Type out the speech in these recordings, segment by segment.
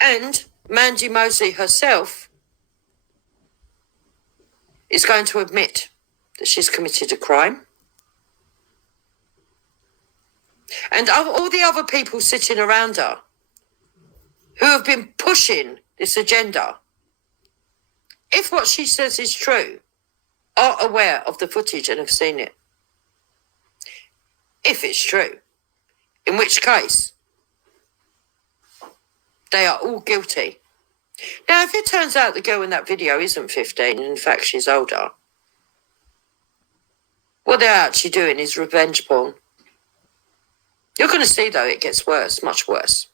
And Mandy Mosley herself is going to admit that she's committed a crime. And all the other people sitting around her who have been pushing this agenda, if what she says is true, are aware of the footage and have seen it. If it's true, in which case they are all guilty. Now, if it turns out the girl in that video isn't 15, and in fact she's older, what they're actually doing is revenge porn. You're going to see, though, it gets worse, much worse.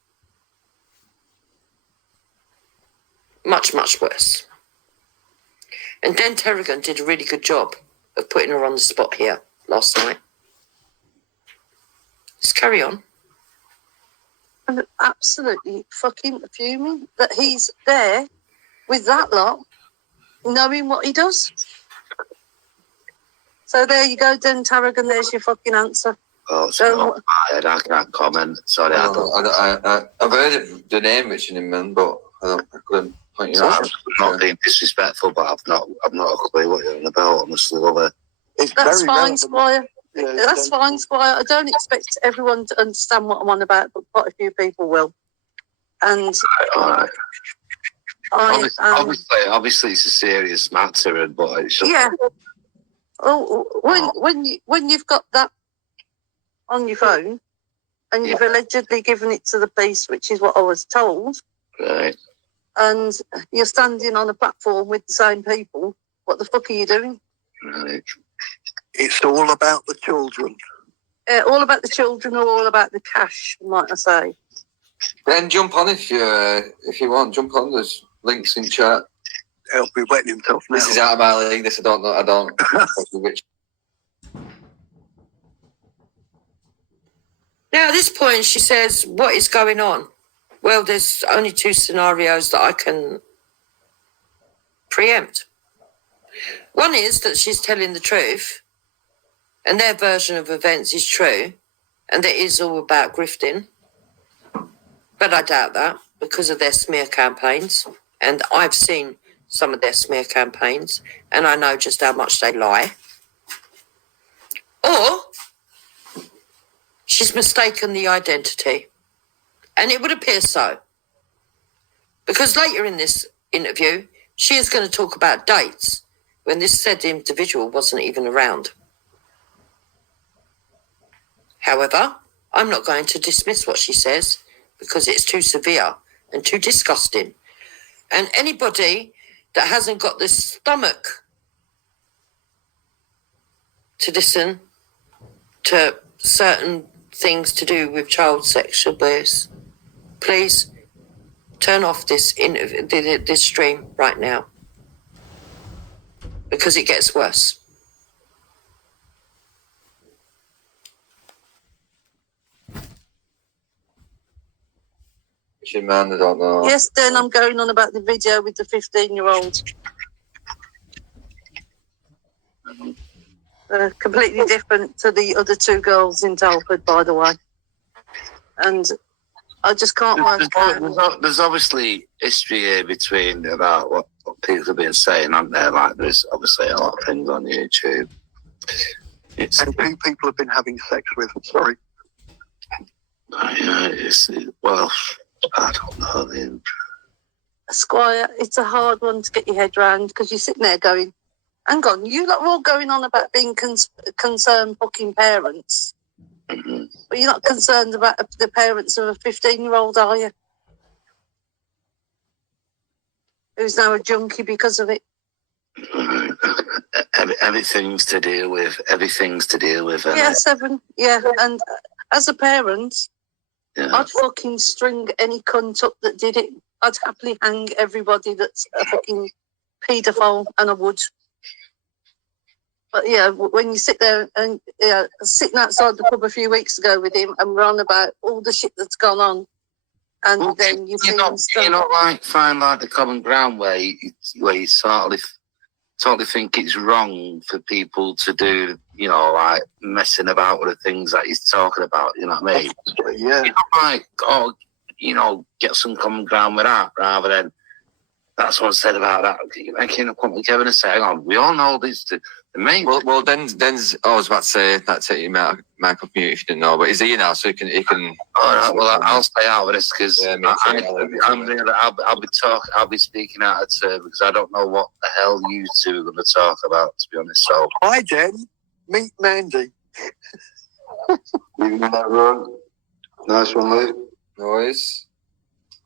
Much, much worse. And then Tarragon did a really good job of putting her on the spot here last night. Let's carry on. I'm absolutely fucking fuming that he's there with that lot, knowing what he does. So there you go, then, Tarragon, there's your fucking answer. Oh, so I can't comment. Sorry, I've heard the name mentioning, man, but I couldn't point you out. I'm not being disrespectful, but I've not a clue what you're on about. Honestly, love it. That's fine, Squire. Yeah, that's fine, Squire. I don't expect everyone to understand what I'm on about, but quite a few people will. And all right. Obviously, it's a serious matter, but it's just when you've got that on your phone and you've allegedly given it to the police, which is what I was told, right? And you're standing on a platform with the same people. What the fuck are you doing? Right. It's all about the children. All about the children, or all about the cash, might I say? Then jump on if you want. Jump on. There's links in chat. He'll be wetting himself now. This is out of my league. This I don't know. I don't. Which. Now, at this point, she says, what is going on? Well, there's only two scenarios that I can preempt. One is that she's telling the truth, and their version of events is true, and it is all about grifting. But I doubt that because of their smear campaigns, and I've seen some of their smear campaigns, and I know just how much they lie. Or she's mistaken the identity, and it would appear so, because later in this interview, she is going to talk about dates when this said individual wasn't even around. However, I'm not going to dismiss what she says because it's too severe and too disgusting. And anybody that hasn't got the stomach to listen to certain things to do with child sexual abuse, please turn off this stream right now, because it gets worse. Man, I don't know. Yes, then I'm going on about the video with the 15-year-old. Completely different to the other two girls in Telford, by the way. And I just can't work out. There's obviously history here between about what people have been saying, aren't there? Like, there's obviously a lot of things on YouTube. And who people have been having sex with, sorry. Well, I don't know. Squire, it's a hard one to get your head round, because you're sitting there going, hang on, you lot are all going on about being concerned fucking parents. Mm-hmm. But you're not concerned about the parents of a 15-year-old, are you? Who's now a junkie because of it. Everything's to deal with. Yeah, Seven. Yeah, and as a parent, yeah. I'd fucking string any cunt up that did it. I'd happily hang everybody that's a fucking paedophile, and I would. But yeah, when you sit there and sitting outside the pub a few weeks ago with him, and we're on about all the shit that's gone on, and then you see him stuff. You not like find like the common ground where you sort of think it's wrong for people to do, you know, like messing about with the things that he's talking about. You know what I mean? Yeah. You're not like, oh, get some common ground with that rather than. That's what I said about that. Making a point with Kevin and saying, "Oh, we all know this." The main. Well, Den's. I was about to say that. Take you might off mute if you didn't know, but he's here now, so he can. All right. Well, I'll stay out of this because Yeah, I'll be speaking out of turn because I don't know what the hell you two are going to talk about. To be honest, so. Hi, Jen. Meet Mandy. Evening, everyone. Nice one, mate. Noise.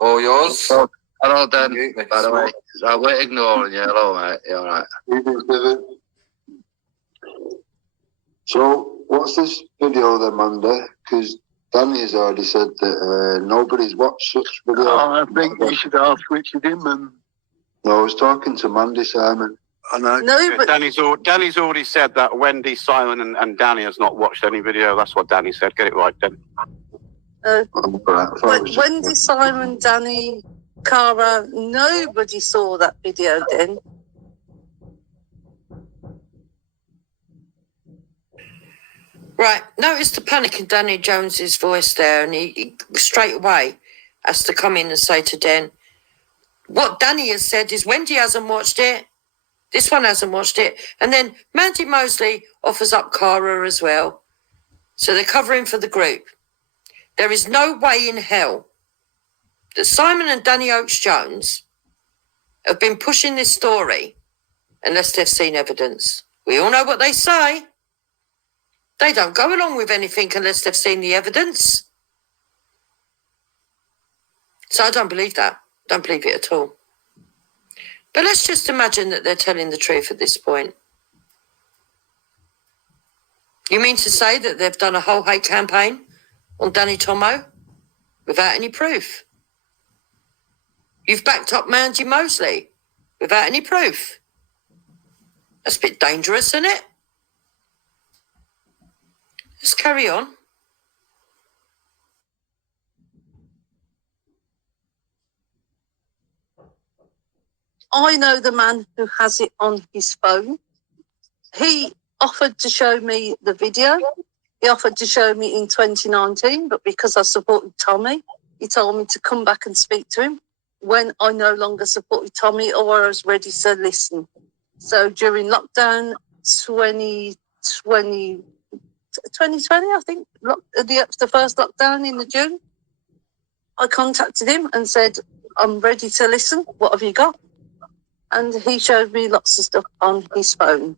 All yours. Hello, Dan. By the way, I weren't ignoring you. Hello, mate. You all right? Evening, David. So, what's this video then, Mandy? Because Danny has already said that nobody's watched such video. Oh, I think you should ask Richard Inman. No, I was talking to Mandy, Simon. I know. No, but Danny's already said that Wendy, Simon, and Danny has not watched any video. That's what Danny said. Get it right, Dan. Wendy, Simon, Danny, Cara, nobody saw that video then. Right, notice the panic in Danny Jones's voice there, and he straight away has to come in and say to Den, what Danny has said is Wendy hasn't watched it, this one hasn't watched it, and then Mandy Mosley offers up Cara as well. So they're covering for the group. There is no way in hell that Simon and Danny Oakes-Jones have been pushing this story unless they've seen evidence. We all know what they say. They don't go along with anything unless they've seen the evidence. So I don't believe that. Don't believe it at all. But let's just imagine that they're telling the truth at this point. You mean to say that they've done a whole hate campaign on Danny Tomo without any proof? You've backed up Mandy Mosley without any proof? That's a bit dangerous, isn't it? Let's carry on. I know the man who has it on his phone. He offered to show me the video. He offered to show me in 2019, but because I supported Tommy, he told me to come back and speak to him when I no longer supported Tommy or I was ready to listen. So during lockdown 2020, I think, the first lockdown in the June, I contacted him and said, I'm ready to listen. What have you got? And he showed me lots of stuff on his phone.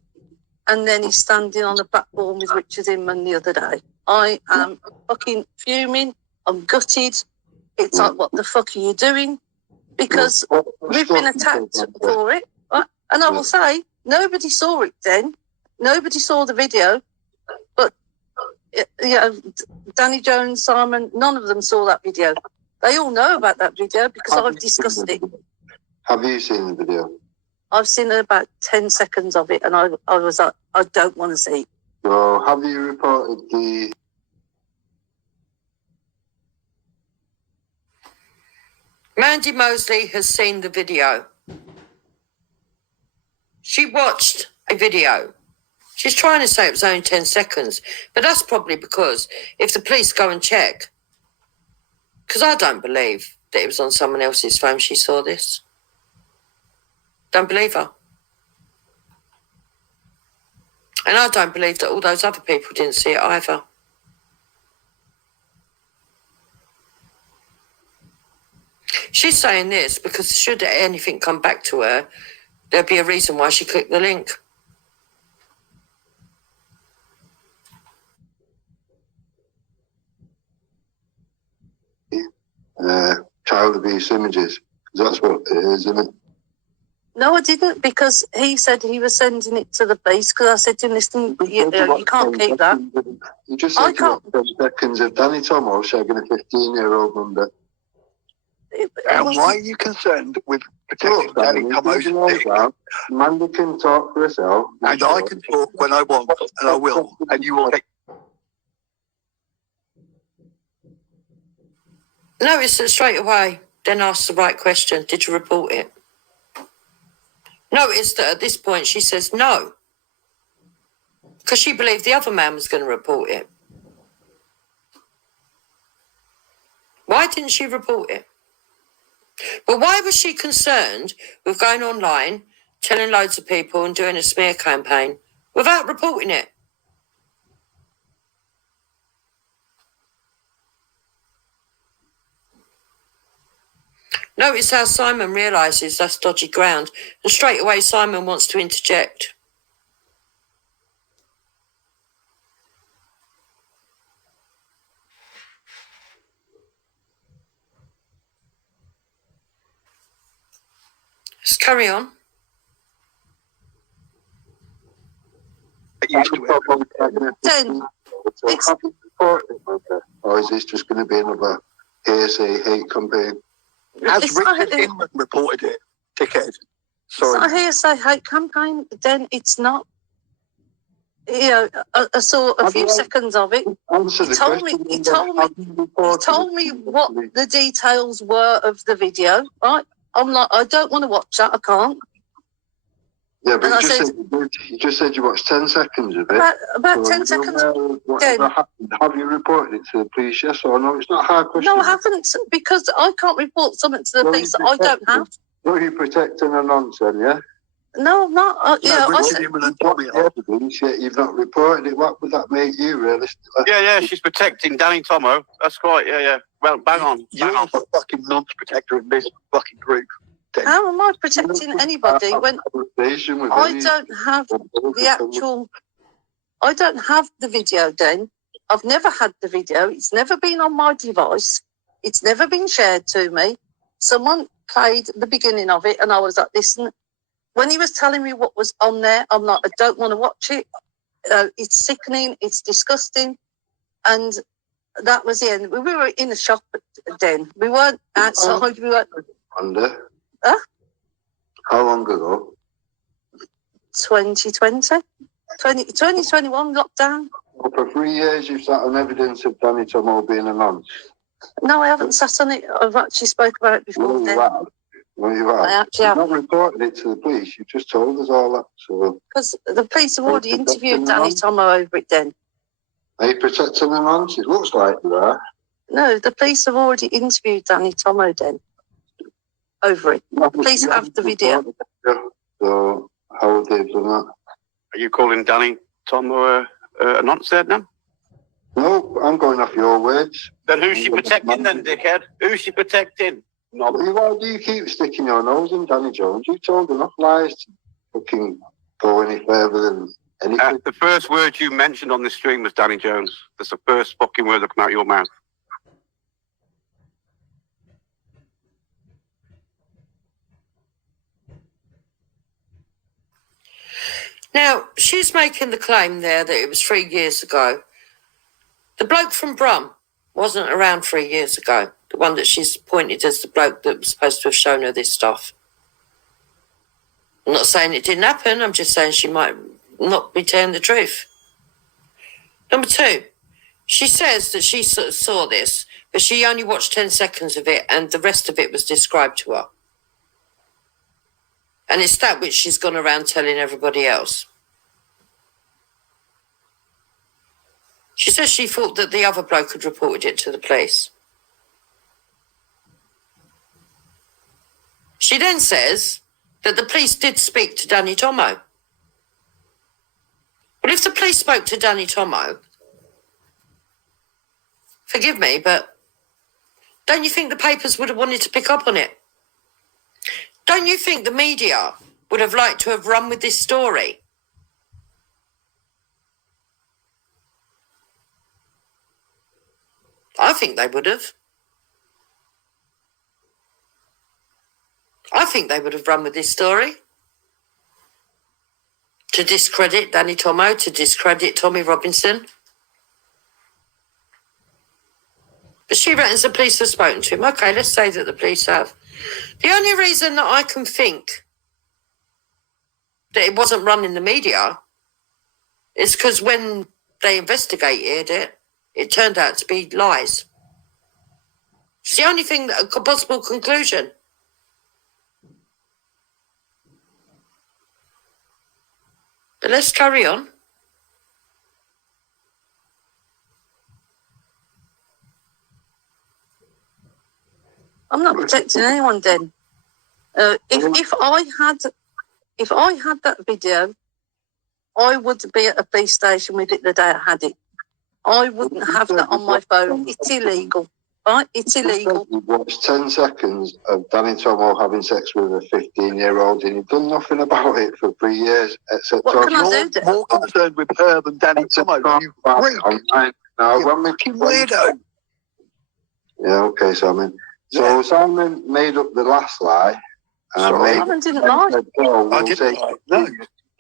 And then he's standing on the platform with Richard Inman the other day. I am fucking fuming. I'm gutted. It's like, what the fuck are you doing? Because we've been attacked for it. Right? And I will say, nobody saw it then. Nobody saw the video. But, Danny Jones, Simon, none of them saw that video. They all know about that video because I've discussed it. Have you seen the video? I've seen about 10 seconds of it, and I was like, I don't want to see it. So, have you reported the... Mandy Mosley has seen the video. She watched a video. She's trying to say it was only 10 seconds, but that's probably because if the police go and check, because I don't believe that it was on someone else's phone she saw this. Don't believe her. And I don't believe that all those other people didn't see it either. She's saying this because should anything come back to her, there'd be a reason why she clicked the link. Child abuse images. That's what it is, isn't it? No, I didn't, because he said he was sending it to the base, because I said to him, listen, you can't keep that. You just said 10 seconds of Danny Tomo shagging a 15-year-old number. And why are you concerned with protecting Danny Tomo's dick? Mandy can talk for herself. And I can talk when I want, and I will. And you will take... Notice that straight away, then ask the right question. Did you report it? Notice that at this point she says no. Because she believed the other man was going to report it. Why didn't she report it? But why was she concerned with going online, telling loads of people and doing a smear campaign without reporting it? Notice how Simon realises that's dodgy ground, and straight away Simon wants to interject. Let's carry on. Then, So it's- have you reported it, okay? Or is this just going to be another hearsay hate campaign? Has It's not- Richard Inman reported it, dickhead? it's Sorry. not a hearsay hate campaign. Then it's not. You know, I saw a few seconds of it. Answer He the told me- question. he told me- Have you He reported told it me to the what police? the details were of the video, right? I'm like, I don't want to watch that. I can't. Yeah, but and I you just said- said you just said you watched 10 seconds of it. About So 10 you're seconds. aware of whatever Then- happened. Have you reported it to the police? Yes or no? It's not a hard question. No, I haven't, because I can't report something to the Well, police that you I don't have. Were you protecting a nonsense, yeah? No, I'm not. No, I Richard said, Inman and What Tommy the are. evidence, yet you've not reported it. What would that make you, realistically? Yeah, she's protecting Danny Tomo. That's right, yeah. Well, bang on. You're the fucking non-protector of this fucking group. Then. how am I protecting anybody when Conversation with I any- don't have the actual? I don't have the video, Den. I've never had the video. It's never been on my device. It's never been shared to me. Someone played the beginning of it, and I was like, listen. When he was telling me what was on there, I'm like, I don't want to watch it. It's sickening. It's disgusting. And that was the end. We were in a shop then. We weren't outside. We weren't Under. Huh? How long ago? 2020. 2021 lockdown. Well, for 3 years, you've sat on evidence of Danny Tomo being a nonce. No, I haven't sat on it. I've actually spoke about it before Well, you then. have. Well, you I have. actually You've have. not reported it to the police. You've just told us all that. So, Because the police have already Are you interviewed protecting Danny them? Tomo over it then. are you protecting the nonce? It looks like you are. No, the police have already interviewed Danny Tomo then. Over it. Please You have haven't the video. reported it. So, how have they done that? Are you calling Danny Tomo a nonce there now? No, I'm going off your words. Then who's she protecting then, dickhead? Who's she protecting? No. Why do you keep sticking your nose in Danny Jones? You told enough lies to fucking go any further than anything. The first word you mentioned on this stream was Danny Jones. That's the first fucking word that came out of your mouth. Now, she's making the claim there that it was 3 years ago. The bloke from Brum wasn't around 3 years ago. The one that she's pointed as the bloke that was supposed to have shown her this stuff. I'm not saying it didn't happen. I'm just saying she might not be telling the truth. Number two, she says that she saw this, but she only watched 10 seconds of it and the rest of it was described to her. And it's that which she's gone around telling everybody else. She says she thought that the other bloke had reported it to the police. She then says that the police did speak to Danny Tomo. Well, if the police spoke to Danny Tomo, forgive me, but don't you think the papers would have wanted to pick up on it? Don't you think the media would have liked to have run with this story? I think they would have. I think they would have run with this story. To discredit Danny Tomo, to discredit Tommy Robinson. But she reckons the police have spoken to him. Okay, let's say that the police have. The only reason that I can think that it wasn't run in the media is because when they investigated it, it turned out to be lies. It's the only thing, that a possible conclusion. But let's carry on. I'm not protecting anyone, Den. If I had that video, I would be at a police station with it the day I had it. I wouldn't have that on my phone. It's illegal, right? It's illegal. You watched 10 seconds of Danny Tomo having sex with a 15-year-old and you've done nothing about it for 3 years, except What can I do? More concerned with her than Danny Tomo. You freak. Now, You fucking weirdo. Yeah, okay, Simon. So Simon made up the last lie. Simon didn't lie. I didn't lie. No.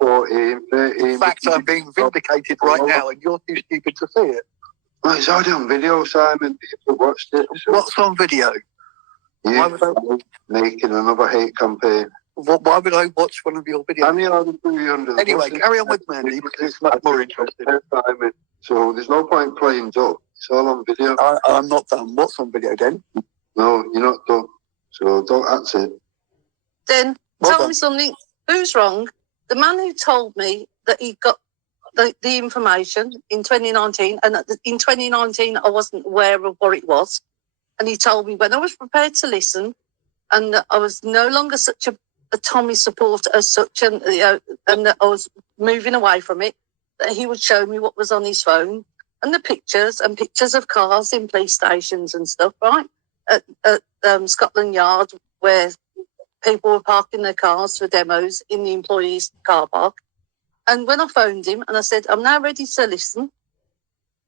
14, 13. In fact, I'm being vindicated right now, and you're too stupid to see it. Well, it's already on video, Simon. People watched it. So What's on video? Why would I making another hate campaign? Why would I watch one of your videos? Anyway, carry on with Mandy because it's much more interesting. Simon. So there's no point playing dumb. It's all on video. I'm not done. What's on video, then? No, you're not done. So don't answer it. Then tell me something. Who's wrong? The man who told me that he got the information in 2019, and in 2019 I wasn't aware of what it was, and he told me when I was prepared to listen, and that I was no longer such a Tommy supporter as such, and that I was moving away from it, that he would show me what was on his phone and the pictures of cars in police stations and stuff, right? At Scotland Yard, where people were parking their cars for demos in the employees' car park. And when I phoned him and I said, I'm now ready to listen,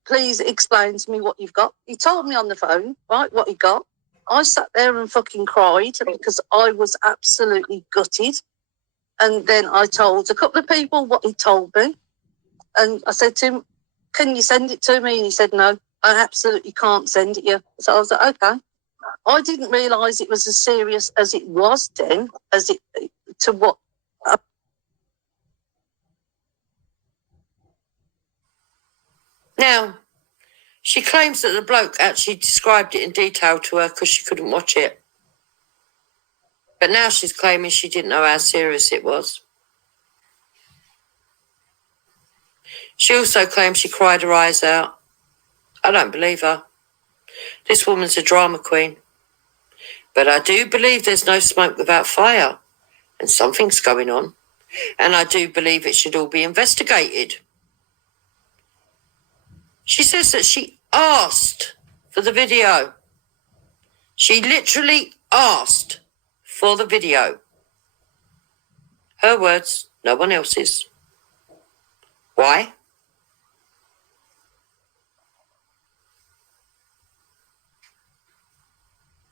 please explain to me what you've got. He told me on the phone, right, what he got. I sat there and fucking cried because I was absolutely gutted. And then I told a couple of people what he told me. And I said to him, can you send it to me? And he said, no, I absolutely can't send it you. So I was like, okay. I didn't realise it was as serious as it was then, to what. Now, she claims that the bloke actually described it in detail to her because she couldn't watch it. But now she's claiming she didn't know how serious it was. She also claims she cried her eyes out. I don't believe her. This woman's a drama queen. But I do believe there's no smoke without fire, and something's going on. And I do believe it should all be investigated. She says that she asked for the video. She literally asked for the video. Her words, no one else's. Why?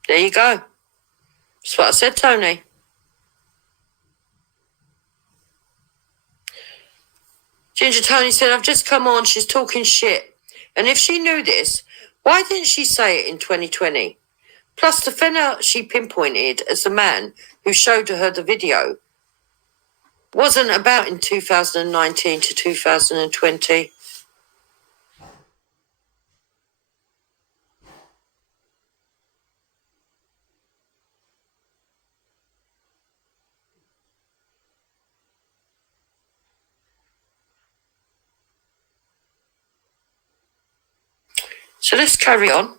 There you go. That's what I said, Tony. Ginger Tony said, I've just come on, she's talking shit. And if she knew this, why didn't she say it in 2020? Plus, the fella she pinpointed as the man who showed her the video wasn't about in 2019 to 2020. So let's carry on.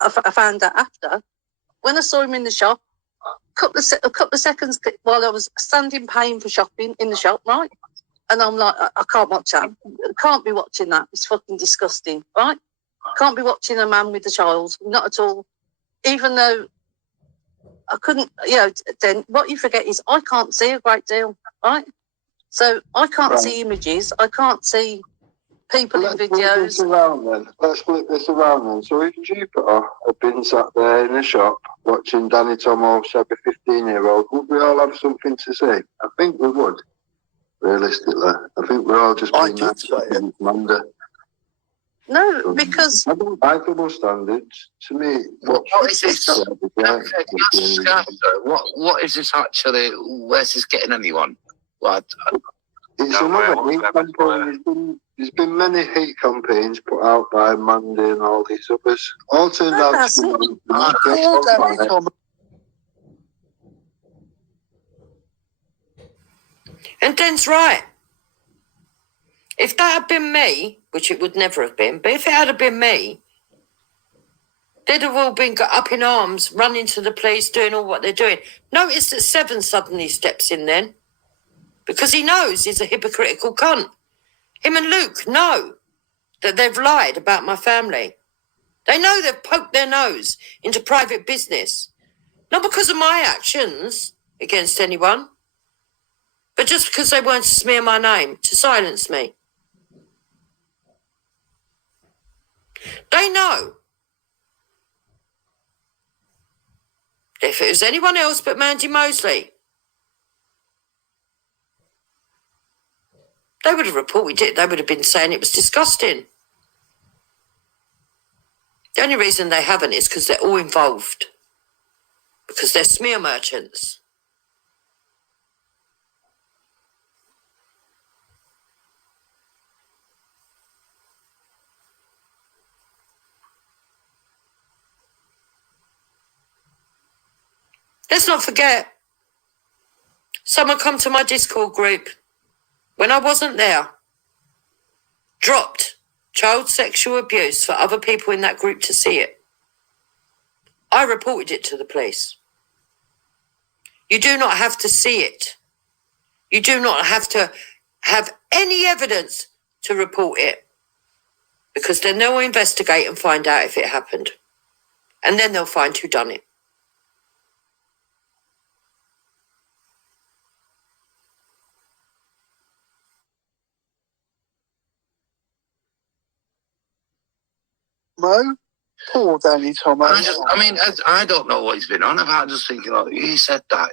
I found out after. When I saw him in the shop, a couple of seconds while I was standing paying for shopping in the shop, right? And I'm like, I can't watch that. I can't be watching that. It's fucking disgusting, right? Can't be watching a man with a child. Not at all. Even though I couldn't, then what you forget is I can't see a great deal, right? So I can't see images. I can't see people in videos. Let's flip this around then. So if Jupiter had been sat there in a shop watching Danny Tomo stab a 15-year-old, would we all have something to say? I think we would, realistically. I think we're all just being nice to Amanda. No, because by double standards, to me, what is this? What is this actually? Where's this getting anyone? What? It's another hate campaign. There's been many hate campaigns put out by Mandy and all these others. All turned out to be. And Den's right. If that had been me, which it would never have been, but if it had been me, they'd have all been up in arms, running to the police, doing all what they're doing. Notice that Seven suddenly steps in then, because he knows he's a hypocritical cunt. Him and Luke know that they've lied about my family. They know they've poked their nose into private business, not because of my actions against anyone, but just because they want to smear my name, to silence me. They know. If it was anyone else but Mandy Mosley, they would have reported it. They would have been saying it was disgusting. The only reason they haven't is because they're all involved. Because they're smear merchants. Let's not forget, someone come to my Discord group when I wasn't there, dropped child sexual abuse for other people in that group to see it. I reported it to the police. You do not have to see it. You do not have to have any evidence to report it, because then they'll investigate and find out if it happened. And then they'll find who done it. Mo? Poor Danny Thomas. I don't know what he's been on about. Just thinking, like, who said that,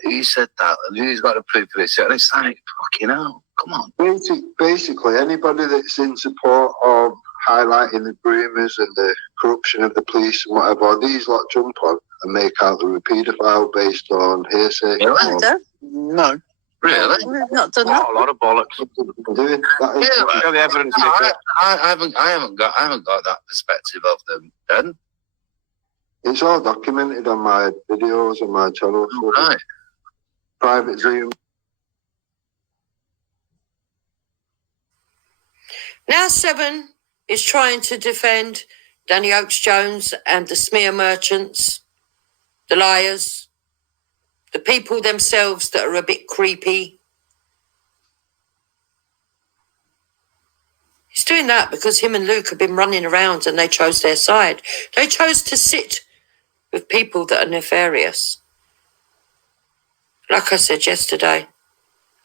and who's got the proof of it? And it's like, fucking hell, come on. Basically, anybody that's in support of highlighting the groomers and the corruption of the police and whatever, these lot jump on and make out the paedophile based on hearsay. No. Really? We've not done that. A lot of bollocks. Doing that is The evidence is there. I haven't got that perspective of them. Then it's all documented on my videos on my channel. So right. Private Zoom. Now Seven is trying to defend Danny Oakes-Jones and the smear merchants, the liars, the people themselves that are a bit creepy. He's doing that because him and Luke have been running around and they chose their side. They chose to sit with people that are nefarious. Like I said yesterday,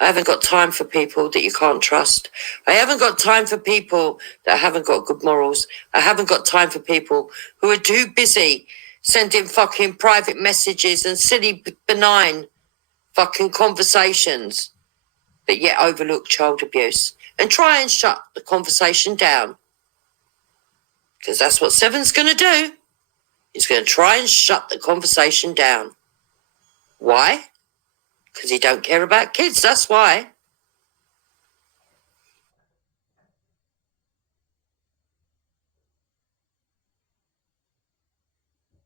I haven't got time for people that you can't trust. I haven't got time for people that haven't got good morals. I haven't got time for people who are too busy sending fucking private messages and silly, benign fucking conversations, but yet overlook child abuse and try and shut the conversation down. Because that's what Seven's going to do. He's going to try and shut the conversation down. Why? Because he don't care about kids, that's why.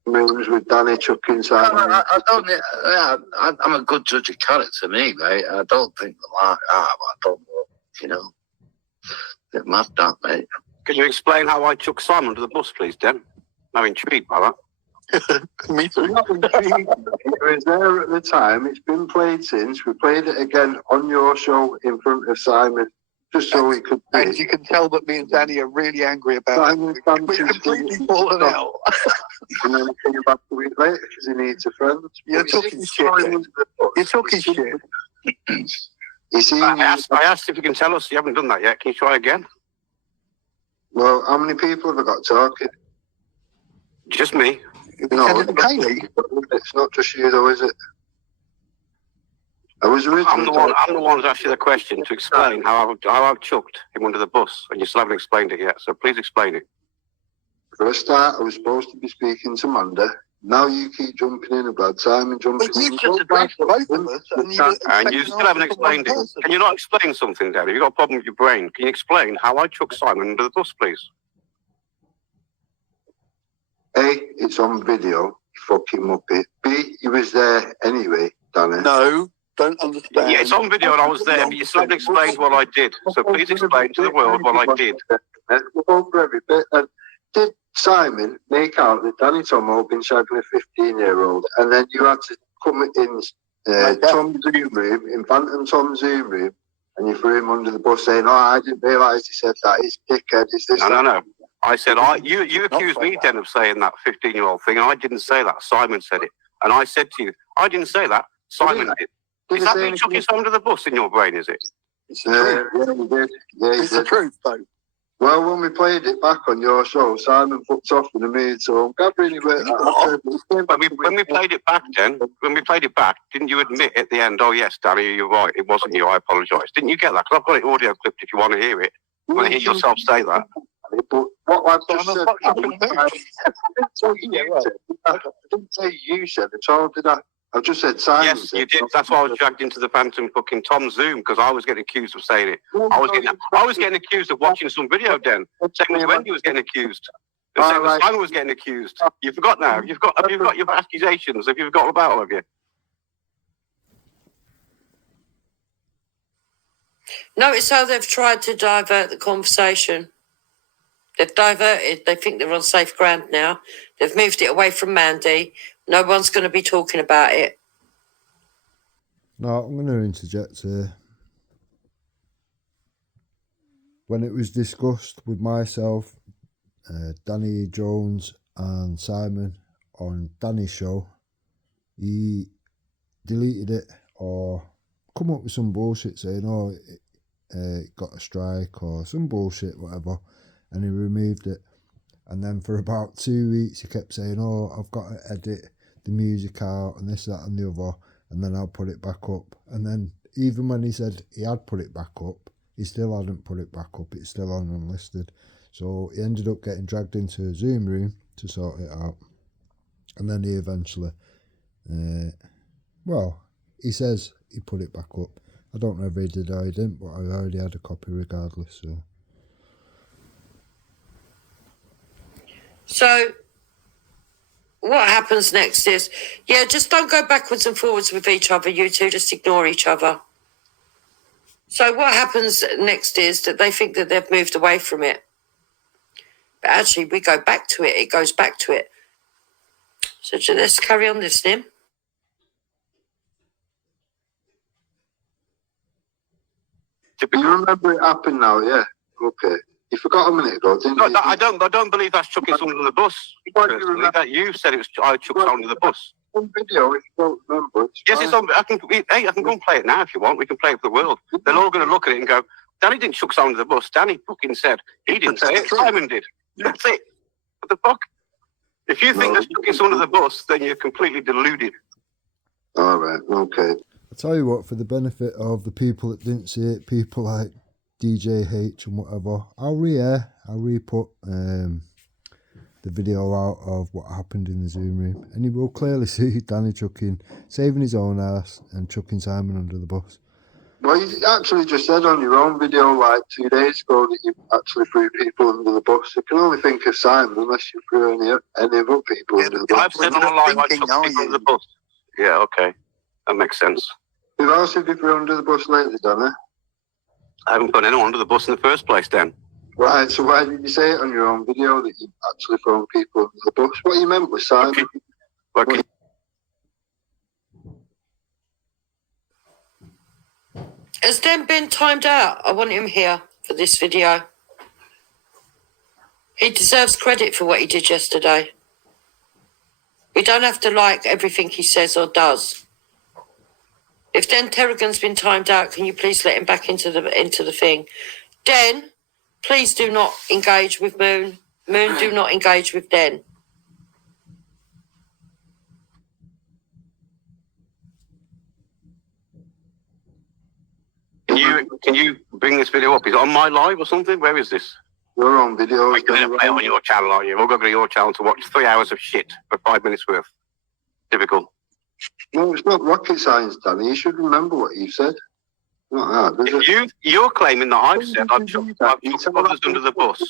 Moves with Danny Chuck inside. I'm a good judge of character, me, mate. I don't think they're like that. I don't know, you know. Bit mad, that, mate. Could you explain how I took Simon to the bus, please, Dan? I'm intrigued by that. Me too. It was there at the time. It's been played since. We played it again on your show in front of Simon, just so we could. And you can tell that me and Danny are really angry about it. We're completely fallen out. And then he came back a week later because he needs a friend. You're talking shit. You're talking shit. You see, I asked if you can tell us. You haven't done that yet. Can you try again? well, how many people have I got talking? Just me. No, Kaylee. it's not just you though, is it? I was originally. I'm the one who's asked you the question to explain how I've chucked him under the bus, and you still haven't explained it yet. So please explain it. For a start, I was supposed to be speaking to Manda. Now you keep jumping in about Simon jumping But in. you've just addressed both of us, And you still haven't explained it. Can you not explain something, Dad? Have you got a problem with your brain? Can you explain how I chucked Simon under the bus, please? A, it's on video, you fucking muppet. B, he was there anyway, Danny. No, don't understand. Yeah, it's on video and I was there, but you still haven't explained what I did. So please explain to the world what I did. We'll go for every bit. And did Simon make out that Danny Tomo had been shagging a 15-year-old, and then you had to come in Tom's Zoom room, in Phantom Tom's Zoom room, and you threw him under the bus saying, "Oh, I didn't realise he said that. He's a dickhead. Is this?" No. I said, you accused me then of saying that 15-year-old thing, and I didn't say that. Simon said it. And I said to you, I didn't say that. Simon did. Is that me chucking someone under the bus in your brain, is it? It's the truth. Yeah, you did. Yeah, It's the truth, though. Well, when we played it back on your show, Simon fucked off in the mood, so I'm glad really When we played it back didn't you admit at the end, oh yes, Danny, you're right, it wasn't you, I apologise. Didn't you get that? Because I've got it audio clipped if you want to hear it. You want to hear yourself say that. But what I've just said, I didn't say you said at all, did I? I've just said Simon. Yes, you did. That's why I was dragged into the Phantom fucking Tom Zoom, because I was getting accused of saying it. I was getting accused of watching some video, Den. Same as Wendy was getting accused. The same as Simon was getting accused. You forgot now. Have you got your accusations? Have you forgotten about all of you? Notice how they've tried to divert the conversation. They've diverted. They think they're on safe ground now. They've moved it away from Mandy. No one's going to be talking about it. No, I'm going to interject here. When it was discussed with myself, Danny Jones and Simon on Danny's show, he deleted it or come up with some bullshit saying, oh, it got a strike or some bullshit, whatever, and he removed it. And then for about 2 weeks, he kept saying, oh, I've got to edit the music out and this, that and the other, and then I'll put it back up. And then even when he said he had put it back up, he still hadn't put it back up. It's still on unlisted. So he ended up getting dragged into a Zoom room to sort it out. And then he eventually, he says he put it back up. I don't know if he did or he didn't, but I already had a copy regardless, so... So what happens next is, just don't go backwards and forwards with each other, you two, just ignore each other. So what happens next is that they think that they've moved away from it. But actually, we go back to it. It goes back to it. So let's carry on listening. You remember it happened now, yeah? Okay. You forgot a minute ago, didn't you? I don't believe that's chucking someone under the bus. Personally, that you said it was I chucked someone under the bus. On video, if you don't remember. Yes, it's on. I can go and play it now if you want. We can play it for the world. They're all going to look at it and go, Danny didn't chuck someone under the bus. Danny fucking said he didn't say it. Simon did. That's it. What the fuck? If you think that's chucking someone under the bus, then you're completely deluded. All right. Okay. I'll tell you what, for the benefit of the people that didn't see it, people like DJ H and whatever, I'll re-put the video out of what happened in the Zoom room, and you will clearly see Danny saving his own ass and chucking Simon under the bus. Well, you actually just said on your own video like 2 days ago that you actually threw people under the bus. You can only think of Simon unless you threw any other people under the bus. I've said on a live I chucked people under the bus. Yeah, okay. That makes sense. Who else have you threw under the bus lately, Danny? I haven't put anyone under the bus in the first place, then. Right, so why did you say it on your own video that you actually thrown people under the bus? What you meant was Simon. Okay. Has Dan been timed out? I want him here for this video. He deserves credit for what he did yesterday. We don't have to like everything he says or does. If Den Tarragon's been timed out, can you please let him back into the thing? Den, please do not engage with Moon. Moon, do not engage with Den. Can you bring this video up? Is it on my live or something? Where is this? You're on video. You're going to play on your channel, are you? We'll go to your channel to watch 3 hours of shit for 5 minutes worth. Typical. No, it's not rocket science, Danny. You should remember what you said. Not hard, is it? You're claiming that I've said I've chucked others under the bus.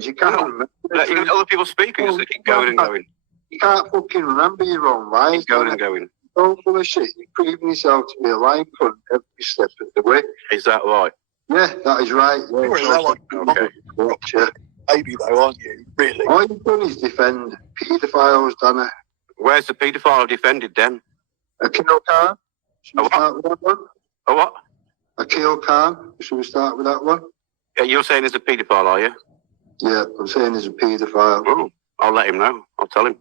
You can't remember. You let other people speak and just keep going and going. You can't fucking remember your own lies. Keep going and going. so full of shit. You're proving yourself to be a lying cunt every step of the way. Is that right? Yeah, that is right. Yeah, You're a low on Okay. baby though, aren't you? Really? All you've done is defend paedophiles, Dana. Where's the paedophile defended then? A kill cam. Should A we what? start with that one? A what? A kill cam. Should we start with that one? Yeah, you're saying he's a paedophile, are you? Yeah, I'm saying he's a paedophile. Oh, I'll let him know. I'll tell him.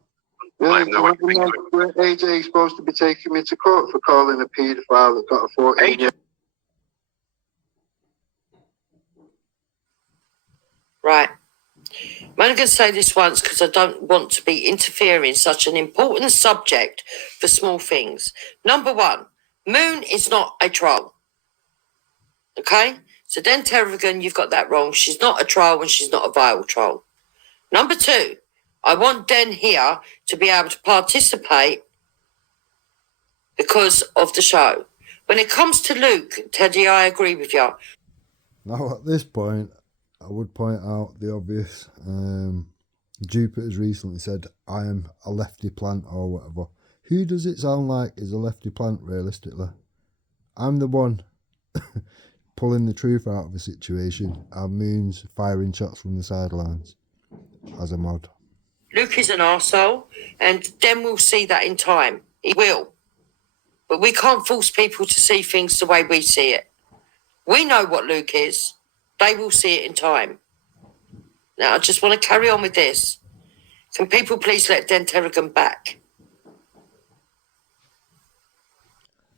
Yeah, Let him know what you think. AJ is supposed to be taking me to court for calling a paedophile that got a 14 year. Right. I'm only going to say this once because I don't want to be interfering in such an important subject for small things. Number one, Moon is not a troll. Okay? So then Tarragon, you've got that wrong. She's not a troll and she's not a vile troll. Number two, I want Den here to be able to participate because of the show. When it comes to Luke, Teddy, I agree with you. Now at this point, I would point out the obvious. Jupiter's recently said, I am a lefty plant or whatever. Who does it sound like is a lefty plant realistically? I'm the one pulling the truth out of a situation, and Moon's firing shots from the sidelines as a mod. Luke is an arsehole, and Den will see that in time. He will. But we can't force people to see things the way we see it. We know what Luke is. They will see it in time. Now, I just want to carry on with this. Can people please let Den Tarragon back?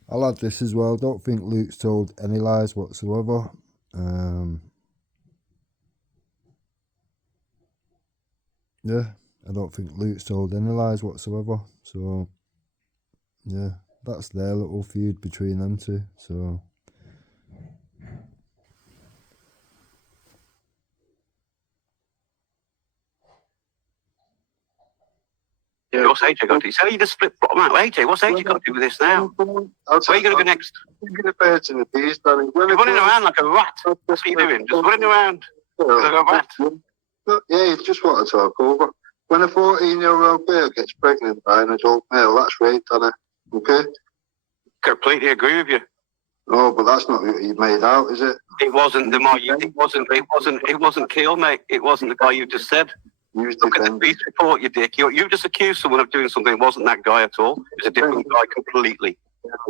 I'll add this as well. Don't think Luke's told any lies whatsoever. Yeah, I don't think Luke's told any lies whatsoever. So, yeah, that's their little feud between them two. So, Yeah, what's AJ got to do? So you just split bottom out. AJ, what's AJ got to do with this now? Where are you going to go next? You're running Around like a rat. That's what you're doing. Just running around like a rat. Yeah, you just want to talk over. When a 14-year-old girl gets pregnant by an adult male, that's rape, Dana. Okay? Completely agree with you. No, but that's not what you made out, is it? It wasn't it wasn't Keel, mate. It wasn't the guy you just said. Look at the police report, you dick. You just accused someone of doing something. It wasn't that guy at all. It was a different guy completely.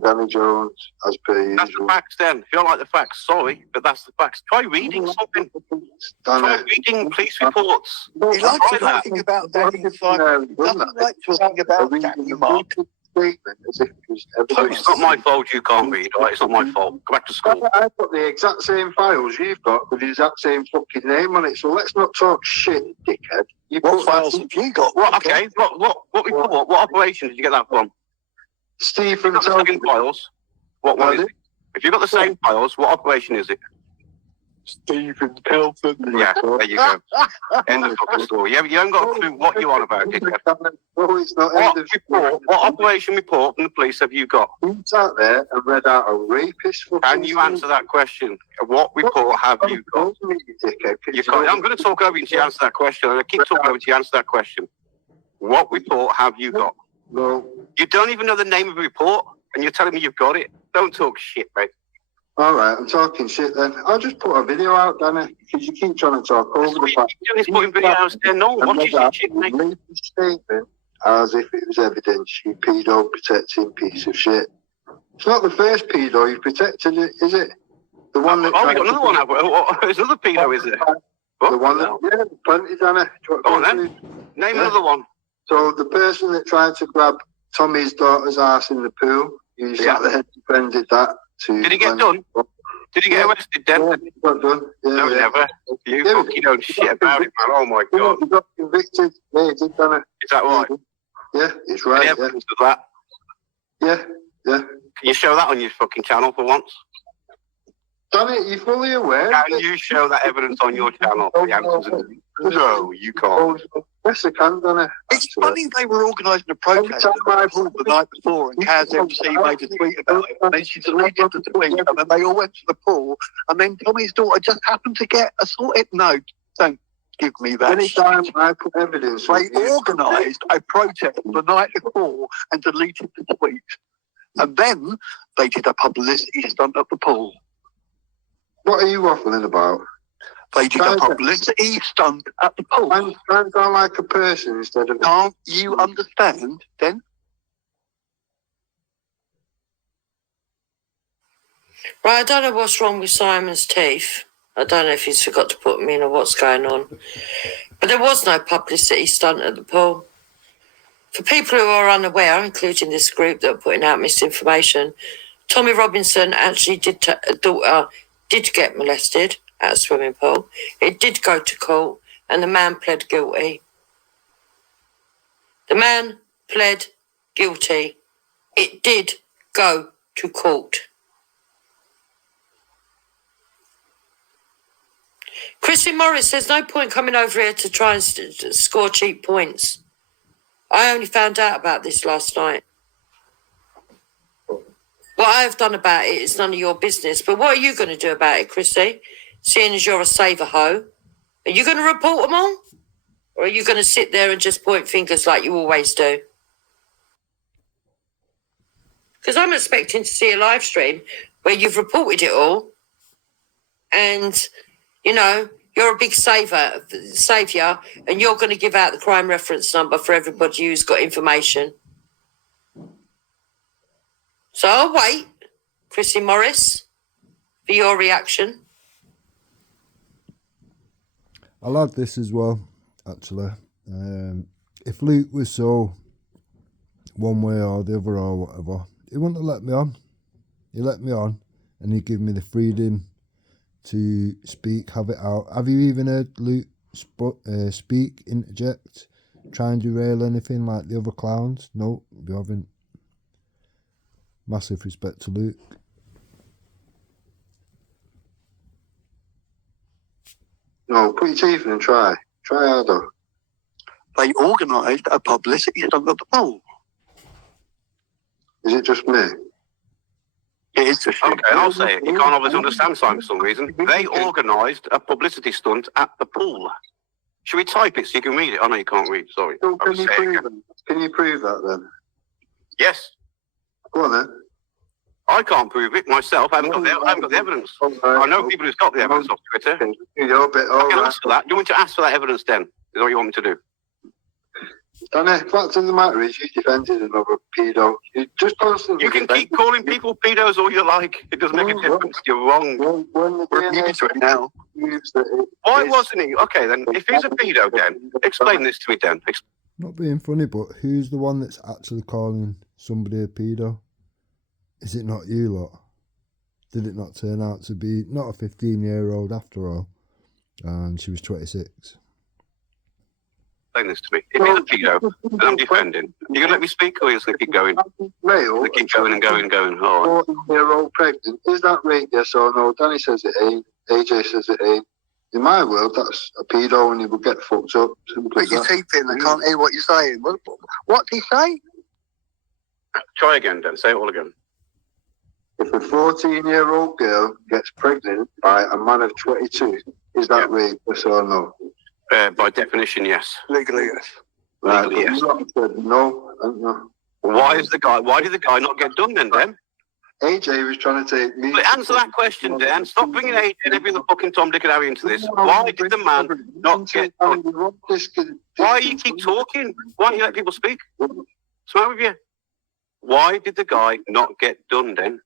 Danny Jones, as per usual. That's the facts then. If you don't like the facts, sorry, but that's the facts. Try reading something. Try reading police reports. He likes talking about that. He doesn't like talking about Danny Mark. It's not my fault you can't read, all right? It's not my fault. Go back to school. I've got the exact same files you've got with the exact same fucking name on it, so let's not talk shit, dickhead. What files have you got? What? Okay. What report? What operation did you get that from? Stephen, You've got the same files. What one is it? If you've got the same files, what operation is it? Stephen Pelton. Yeah, there you go. End of fucking story. You haven't got a clue what you're on about, dickhead. No, it's not. What operation report from the police have you got? Who sat there and read out a rapist? Can you answer that question? What report have you got? You can't. I'm going to talk over you until you answer that question. I'm going to keep talking over you until you answer that question. What report have you got? No. You don't even know the name of the report, and you're telling me you've got it. Don't talk shit, mate. All right, I'm talking shit then. I'll just put a video out, Danny, because you keep trying to talk over the fact. You're putting videos there. No one watches your shit, mate. Statement as if it was evidence, you pedo protecting piece of shit. It's not the first pedo you've protected, is it? The one that. Oh, we got another one. There's another pedo, is there? The one that. Yeah, plenty, Danny. Go on then. Name another one. So the person that tried to grab Tommy's daughter's ass in the pool, you sat there and defended that. Did he get done? Did he get arrested then? Yeah, he got done. Yeah, no, never. You fucking don't shit about it, man. Oh my god. He got convicted. Yeah, he did, Danny. Is that right? Yeah, it's right. Any evidence of that? Yeah, yeah. Can you show that on your fucking channel for once? Danny, you're fully aware. Can you show that evidence on your channel? The answer is no, you can't. Yes, I can, Danny. It's funny they were organising a protest at the pool the night before, and Kaz MC made a tweet about it, and then she deleted the tweet, and then they all went to the pool, and then Tommy's daughter just happened to get assaulted. No, don't give me that. Anytime I put evidence, they organised a protest the night before and deleted the tweet. And then they did a publicity stunt at the pool. What are you waffling about? They did a publicity stunt at the pool. I'm sound like a person instead of... Can't you understand, then? Right, I don't know what's wrong with Simon's teeth. I don't know if he's forgot to put them in or what's going on. But there was no publicity stunt at the pool. For people who are unaware, including this group that are putting out misinformation, Tommy Robinson actually did get molested at a swimming pool. It did go to court, and the man pled guilty. The man pled guilty. It did go to court. Chrissy Morris, there's no point coming over here to try and score cheap points. I only found out about this last night. What I have done about it is none of your business. But what are you going to do about it, Chrissy? Seeing as you're a saver hoe, are you going to report them all? Or are you going to sit there and just point fingers like you always do? Because I'm expecting to see a live stream where you've reported it all and, you know, you're a big saviour, and you're going to give out the crime reference number for everybody who's got information. So I'll wait, Chrissy Morris, for your reaction. I'll add this as well, actually. If Luke was so one way or the other or whatever, he wouldn't have let me on. He let me on and he gave me the freedom to speak, have it out. Have you even heard Luke speak, interject, try and derail anything like the other clowns? No, you haven't. Massive respect to Luke. No, put your teeth in and try. Try harder. They organised a publicity stunt at the pool. Is it just me? It is just you. Okay, I'll say it. You can't obviously understand Simon for some reason. They organised a publicity stunt at the pool. Should we type it so you can read it? Oh, no, you can't read. Sorry. So can you prove that then? Yes. Go on then. I can't prove it myself. I haven't got the evidence. I know people who've got the evidence off Twitter. You're a bit I can ask for that. You want me to ask for that evidence then? Is what you want me to do? Danny, fact of the matter is you defended another pedo. You just constantly... You can keep calling people pedos all you like. It doesn't make a difference. You're wrong. We're new to it now. Why wasn't he? Okay, then, if he's a pedo, then, explain this to me, then. Not being funny, but who's the one that's actually calling somebody a pedo? Is it not you lot? Did it not turn out to be not a 15-year-old after all? And she was 26. Explain this to me. If he's a pedo, and I'm defending, are you going to let me speak, or are you just going to keep going? Male, They keep going and going and going. Oh. 14-year-old pregnant. Is that rape, yes or no? Danny says it ain't. AJ says it ain't. In my world, that's a pedo and he would get fucked up. Put your teeth in. I can't hear what you're saying. What did he say? Try again, then. Say it all again. If a 14-year-old girl gets pregnant by a man of 22, is that rape, yes or no? By definition, yes. Legally, yes. Right, Legally, yes. Said no, no. Why did the guy not get done then, Dan? AJ was trying to take me... Well, answer that question, Dan. Stop bringing AJ and every other fucking Tom, Dick and Harry into this. Why did the man not get done? Why you keep talking? Why don't you let people speak? What's the matter with you? Why did the guy not get done then?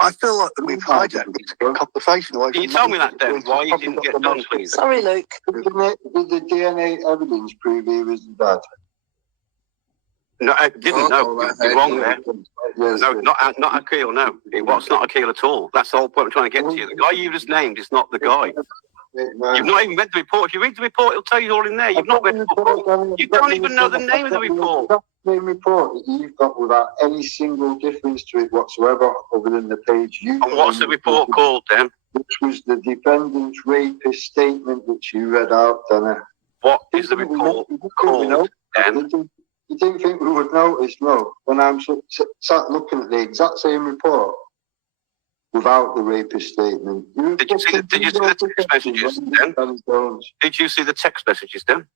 I feel like we've hijacked this conversation away. Can you tell me that then? Why he didn't get done, please? Sorry, Luke. Did the DNA evidence prove he was the dad? No, I didn't. No, you're wrong there. Yes. No, not Akil. No, it was not Akil at all. That's the whole point I'm trying to get to you. The guy you just named is not the guy. You've not even read the report. If you read the report, it'll tell you all in there. You've not read the report. You don't even know the name of the report. The report that you've got without any single difference to it whatsoever, other than the page you. And what's the report called then? Which was the defendant's rapist statement which you read out, Dana. What is the report called then? You didn't think we would notice, no, when I'm sat looking at the exact same report without the rapist statement. Did you see the text messages then? Did you see the text messages then?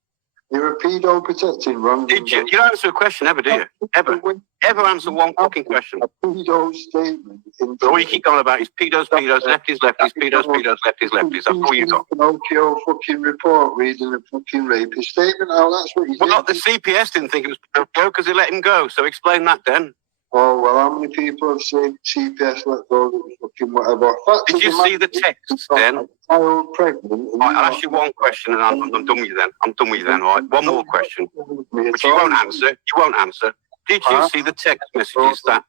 You're a pedo protecting wrong. Did you? You don't answer a question ever, do you? Ever? Ever answer one fucking question? A pedo statement. All you keep going about is pedos, lefties, pedos, lefties. That's all you got. Pinocchio fucking report reading a fucking rapist statement. Oh, that's what you Well, did. not the CPS didn't think it was Pinocchio because they let him go. So explain that then. Oh, well, how many people have said CPS let go of fucking whatever? Did you see the text then? Child pregnant. Right, I'll ask you one question and I'm done with you then. I'm done with you then, right? One more question, which you won't answer. You won't answer. Did you see the text messages that...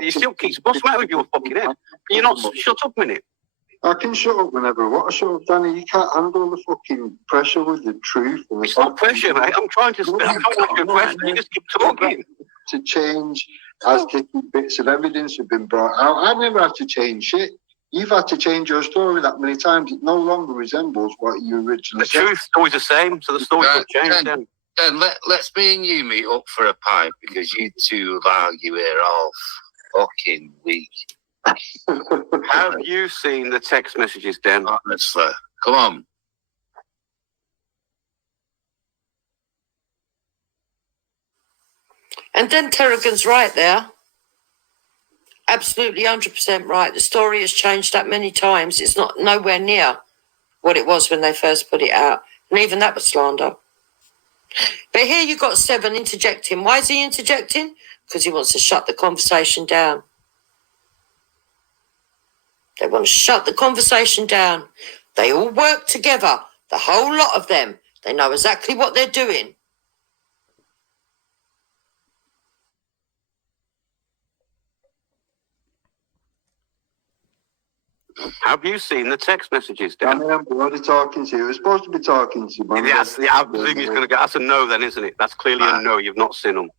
You still keep... What's the matter with your fucking head? Can you not shut up a minute? I can shut up whenever I want to shut up, Danny. You can't handle the fucking pressure with the truth. And It's not pressure, mate. I'm trying to ask you a question. You just keep talking. To change as different bits of evidence have been brought out. I've never had to change shit. You've had to change your story that many times. It no longer resembles what you originally said. The truth's always the same, so the story's not changed then. Then let's me and you meet up for a pint because you two will argue here all fucking week. Have you seen the text messages, Den? Honestly, come on. And then Tarragon's right there. Absolutely 100% right. The story has changed that many times. It's not nowhere near what it was when they first put it out. And even that was slander. But here you got Seven interjecting. Why is he interjecting? Because he wants to shut the conversation down. They want to shut the conversation down. They all work together. The whole lot of them. They know exactly what they're doing. Have you seen the text messages, Dan? I'm already talking to you. We're supposed to be talking to you, man. Yes, I presume he's going to get... That's a no then, isn't it? That's clearly a no. You've not seen them.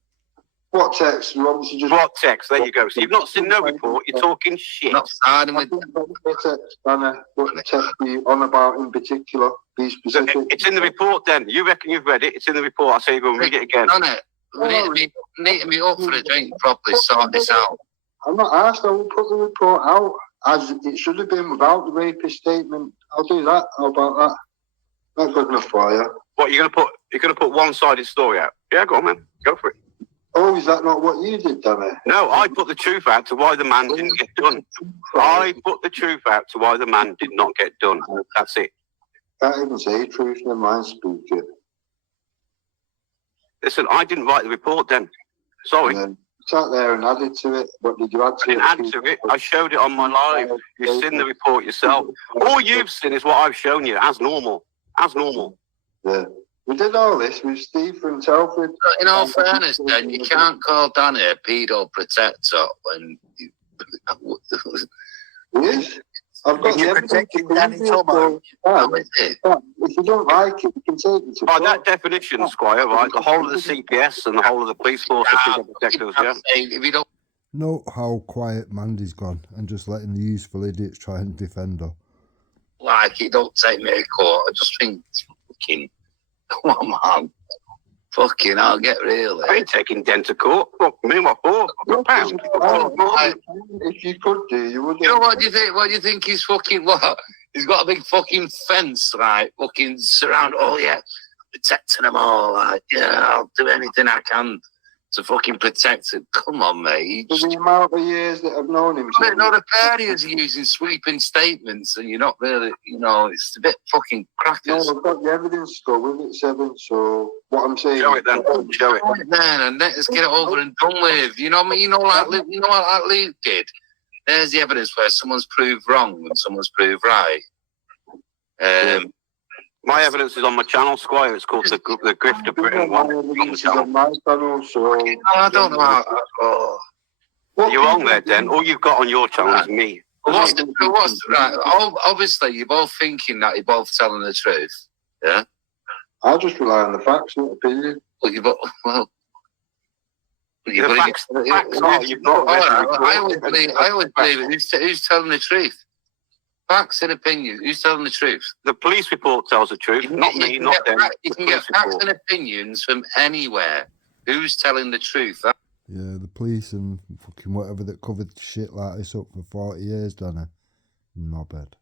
What text? You want me to just... What text? There you go. So you've not seen no report. You're talking shit. Not siding with... What text, Anna? What text are you on about in particular? Be specific. It's in the report then. You reckon you've read it. It's in the report. I say you go and read it again. Done it. We need to meet up for a drink properly, sort this out. I'm not asked. I will put the report out as it should have been without the rapist statement. I'll do that. How about that? Not good enough for you. What, you're going to put one-sided story out? Yeah, go on, man. Go for it. Oh, is that not what you did, Danny? No, I put the truth out to why the man didn't get done. I put the truth out to why the man did not get done. That's it. Can't even say truth, never mind speak it. Listen, I didn't write the report then. Sorry. Sat there and added to it. What did you add to it? I didn't add to it. I showed it on my live. You've seen the report yourself. All you've seen is what I've shown you as normal. As normal. Yeah. We did all this with Steve from Telford. In all fairness, then, you can't call Danny a pedo protector when you... He is. I've got You're protecting Danny Tomo. If you don't like it, you can take it to By that definition, Squire, right, the whole of the CPS and the whole of the police force are pedo protectors, yeah? If you don't... Note how quiet Mandy's gone and just letting the useful idiots try and defend her. like it, don't take me to court. I just think, fucking, come on, man. Fucking, I'll get real. I ain't taking Den to court. What, me, what for? I've got pounds. If you could do, you would. You know what do you think? What do you think he's fucking what? He's got a big fucking fence, right? Fucking surround. Oh yeah, protecting them all. Like, yeah, I'll do anything I can to fucking protect it. Come on, mate. For the amount of years that I've known him. No, the parties are using sweeping statements, and you're not really, you know, it's a bit fucking crackers. No, I've got the evidence to go with it, Seven. So what I'm saying. Show it then. Show it. Then, and let's get it over and done with. You know what I mean? You know what that Luke did. There's the evidence where someone's proved wrong and someone's proved right. My evidence is on my channel, Squire. It's called the Grift of Britain. My evidence is on my channel, so I don't know how. Oh. You're wrong there, Den. All you've got on your channel is me. What's right? Obviously, you're both thinking that you're both telling the truth. Yeah. I'll just rely on the facts, not opinion. Well, the facts are you've not. I always believe it. Who's telling the truth? Facts and opinions. Who's telling the truth? The police report tells the truth, not me, not them. You can get facts and opinions from anywhere. Who's telling the truth? Yeah, the police and fucking whatever that covered shit like this up for 40 years, done it. Not bad.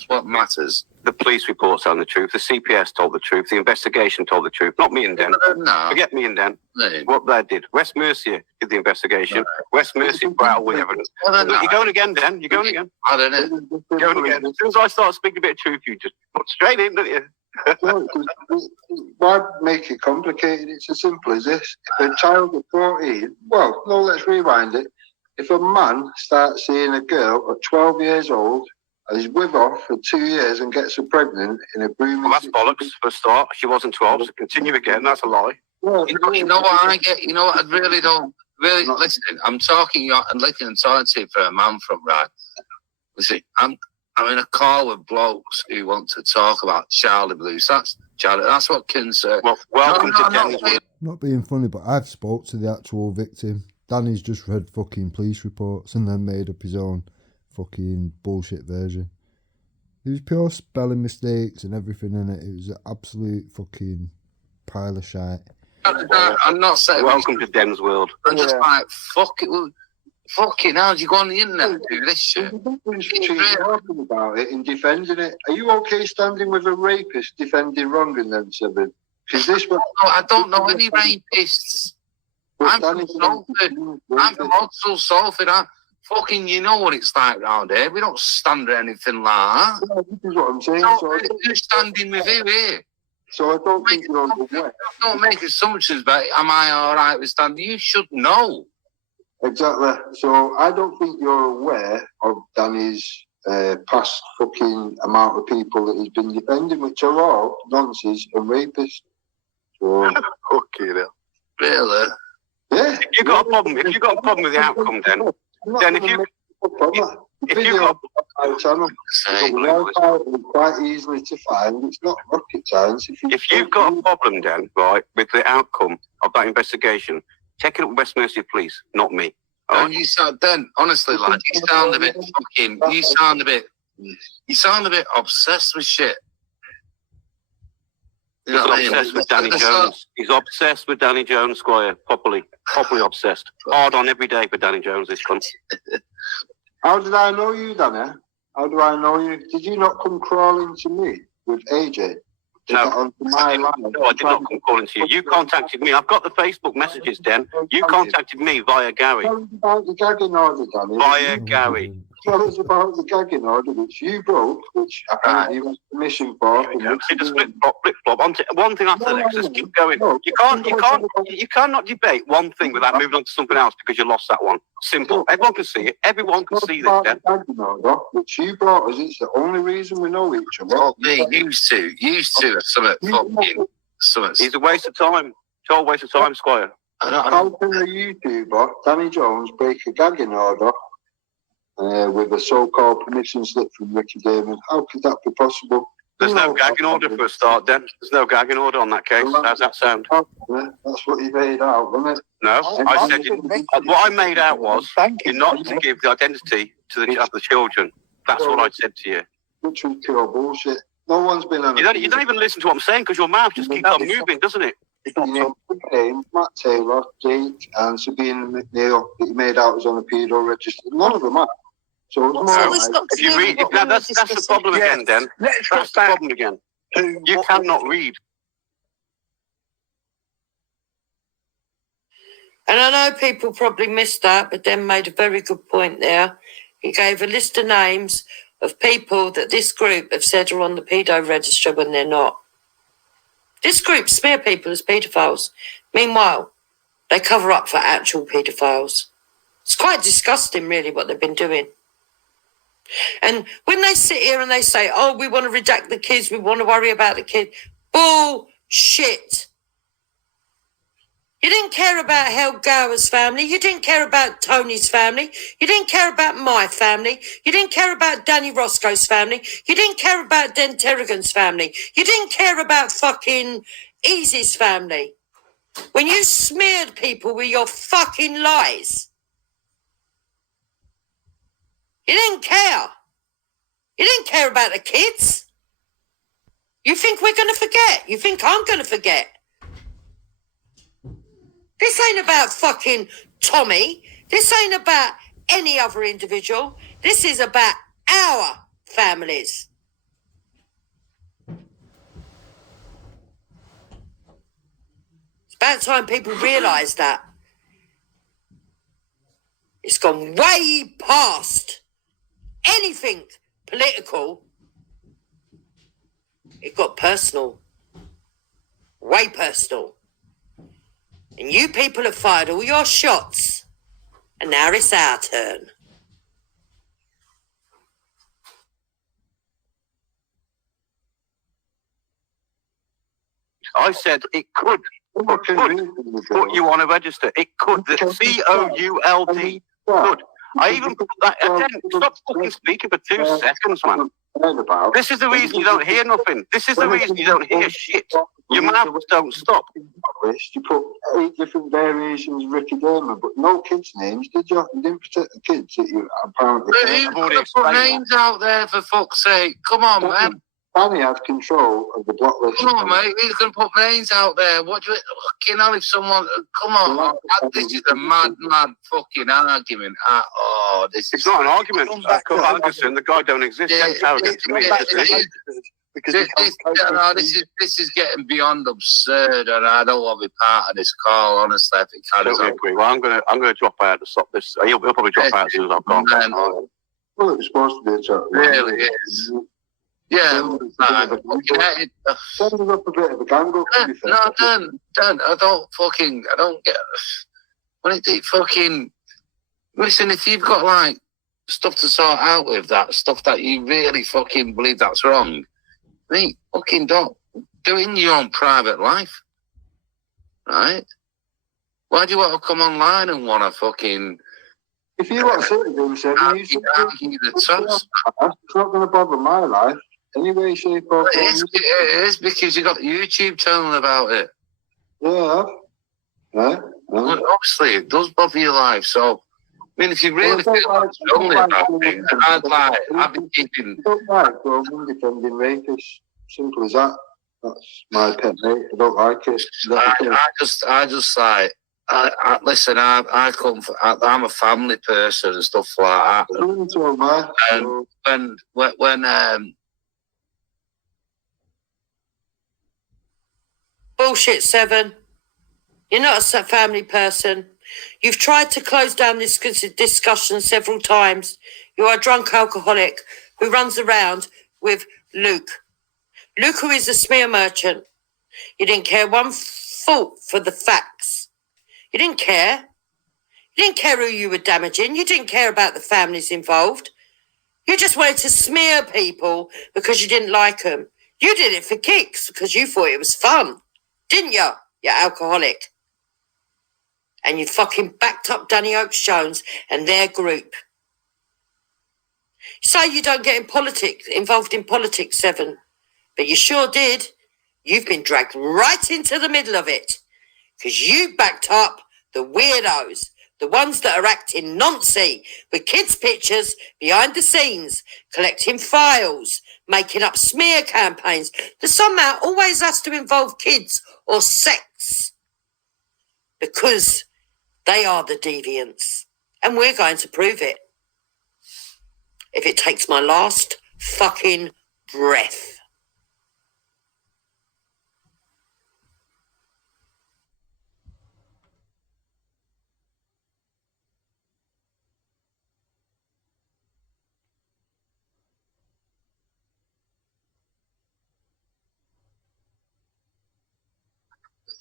That's what matters. The police reports telling the truth. The CPS told the truth. The investigation told the truth. Not me and Den. No. Forget me and Den. No. What they did. West Mercia did the investigation. West Mercia brought out all the evidence. Well, Look, you're going again, Den. You're going again. I don't know. You're going again. As soon as I start speaking a bit of truth, you just put straight in, don't you? Why make it complicated? It's as simple as this. If a child of 14, well, no, let's rewind it. If a man starts seeing a girl at 12 years old, and he's with her for 2 years and gets her pregnant in a grooming... Well, that's bollocks for a start. She wasn't 12, so continue again. That's a lie. Well, You know what I get? You know what? I really don't. Really, listen, I'm talking to you for a man from right. Listen, I'm in a call with blokes who want to talk about Charlie Blues. That's what concerns. Well, welcome to Denny's. Not being funny, but I've spoke to the actual victim. Danny's just read fucking police reports and then made up his own fucking bullshit version. There was pure spelling mistakes and everything in it. It was an absolute fucking pile of shite. I'm not saying. Welcome to Den's world. I'm just like, fuck it. Fucking hell, you go on the internet and do this shit. She's talking about it and defending it. Are you okay standing with a rapist defending wrong in them, Seven? Because this one... No, I don't know any rapists. I'm from Salford. I'm from Odsall, Salford. Fucking, you know what it's like round here. We don't stand or anything like that. Yeah, this is what I'm saying. Who's standing with you here? So I don't think you're on the way. Don't make assumptions about am I all right with standing? You should know. Exactly. So I don't think you're aware of Danny's past fucking amount of people that he's been defending, which are all nonsense and rapists. So, Okay, then. Really? yeah. If you've got a problem with the outcome, then if you got our channel, quite easily to find. It's not rocket science. if you've got a problem, Dan, right, with the outcome of that investigation, take it up with West Mercia Police, not me. Oh, you sound then honestly, like you sound a bit fucking. You sound a bit obsessed with shit. You know He's what I mean? obsessed with Danny Jones. He's obsessed with Danny Jones, Squire. Properly obsessed. Hard on every day for Danny Jones, this cunt. How did I know you, Danny? How do I know you? Did you not come crawling to me with AJ? No, I did not come calling to you. You contacted me. I've got the Facebook messages, Dan. You contacted me via Gary. Tell us about the gagging order, Danny. Via Gary. Tell us about the gagging order, which you broke, which apparently you was permission for. See the flip-flop. One thing after the next. Just keep going. You cannot debate one thing without moving on to something else because you lost that one. Simple. Everyone can see it. Everyone can see this, Dan. Which you brought us. It's the only reason we know each other. Well, me, used to something fucking something. He's a waste of time. Total waste of time, Squire. How can a YouTuber, Danny Jones, break a gagging order with a so-called permission slip from Ricky Damon? How could that be possible? There's no gagging order for a start, Dan. There's no gagging order on that case. How's that sound? That's what you made out, wasn't it? No, I said what I made out was you're not to give the identity to the children. That's what I said to you. Which was pure bullshit. No one's been on. You don't even listen to what I'm saying because your mouth just keeps on moving, doesn't it? Names, Matt Taylor, Jake, and Sabine McNeil that you made out was on the pedo register. None of them are. So it's more if you read, that's the problem again, Dan. That's the problem again. You cannot read. And I know people probably missed that, but Dan made a very good point there. He gave a list of names of people that this group have said are on the pedo register when they're not. This group smear people as paedophiles. Meanwhile, they cover up for actual paedophiles. It's quite disgusting, really, what they've been doing. And when they sit here and they say, oh, we want to redact the kids, we want to worry about the kids. Bullshit. You didn't care about Hal Gower's family. You didn't care about Tony's family. You didn't care about my family. You didn't care about Danny Roscoe's family. You didn't care about Den Tarragon's family. You didn't care about fucking Easy's family. When you smeared people with your fucking lies, you didn't care. You didn't care about the kids. You think we're going to forget? You think I'm going to forget? This ain't about fucking Tommy. This ain't about any other individual. This is about our families. About time people realise that. It's gone way past anything political. It got personal. Way personal. And you people have fired all your shots. And now it's our turn. I said it could put you on a register. It could. The COULD could. I even put that. Again, stop fucking speaking for 2 seconds, man. This is the reason you don't hear nothing. This is the reason you don't hear shit. Your mouths don't stop. You put 8 different variations of Ricky Derman, but no kids' names, did you? You didn't protect the kids that you apparently. But who's going to put names out there, for fuck's sake? Come on, man. Danny had control of the block list. Come on, mate. Who's going to put names out there? What do you... Fucking hell, if someone... Come on. This is a mad fucking argument. Oh, this is... It's not an argument. Ferguson, the guy don't exist. Tarragon to me. This is getting beyond absurd, and I don't want to be part of this call, honestly. If it carries on. Well, I'm gonna drop out to stop this. He'll probably drop out as soon as I've gone. Well, it was supposed to be a chat. Really is. Yeah, Send up a bit of a gang up. No, Dan, I don't get when it fucking listen, if you've got like stuff to sort out with that, stuff that you really fucking believe that's wrong, mate, fucking don't do it in your own private life. Right? Why do you want to come online and want to fucking if you want to sit with him, said argue the toss? It's not going to bother my life. Anyway, shape or form. It is because you got the YouTube channel about it. Yeah. Right. Well, obviously, it does bother your life. So, I mean, if you really feel strongly about things, I've been keeping. I don't like defending rapists. Simple as that. That's my pet hate. I don't like it. I just like. Listen, I come. I'm a family person and stuff like that. And when Bullshit, Seven. You're not a family person. You've tried to close down this discussion several times. You are a drunk alcoholic who runs around with Luke. Luke, who is a smear merchant. You didn't care one thought for the facts. You didn't care. You didn't care who you were damaging. You didn't care about the families involved. You just wanted to smear people because you didn't like them. You did it for kicks because you thought it was fun. Didn't you, you alcoholic? And you fucking backed up Danny Oakes-Jones and their group. Say you don't get involved in politics, Seven, but you sure did. You've been dragged right into the middle of it because you backed up the weirdos, the ones that are acting noncy with kids' pictures behind the scenes, collecting files, making up smear campaigns that somehow always has to involve kids or sex because they are the deviants. And we're going to prove it. If it takes my last fucking breath.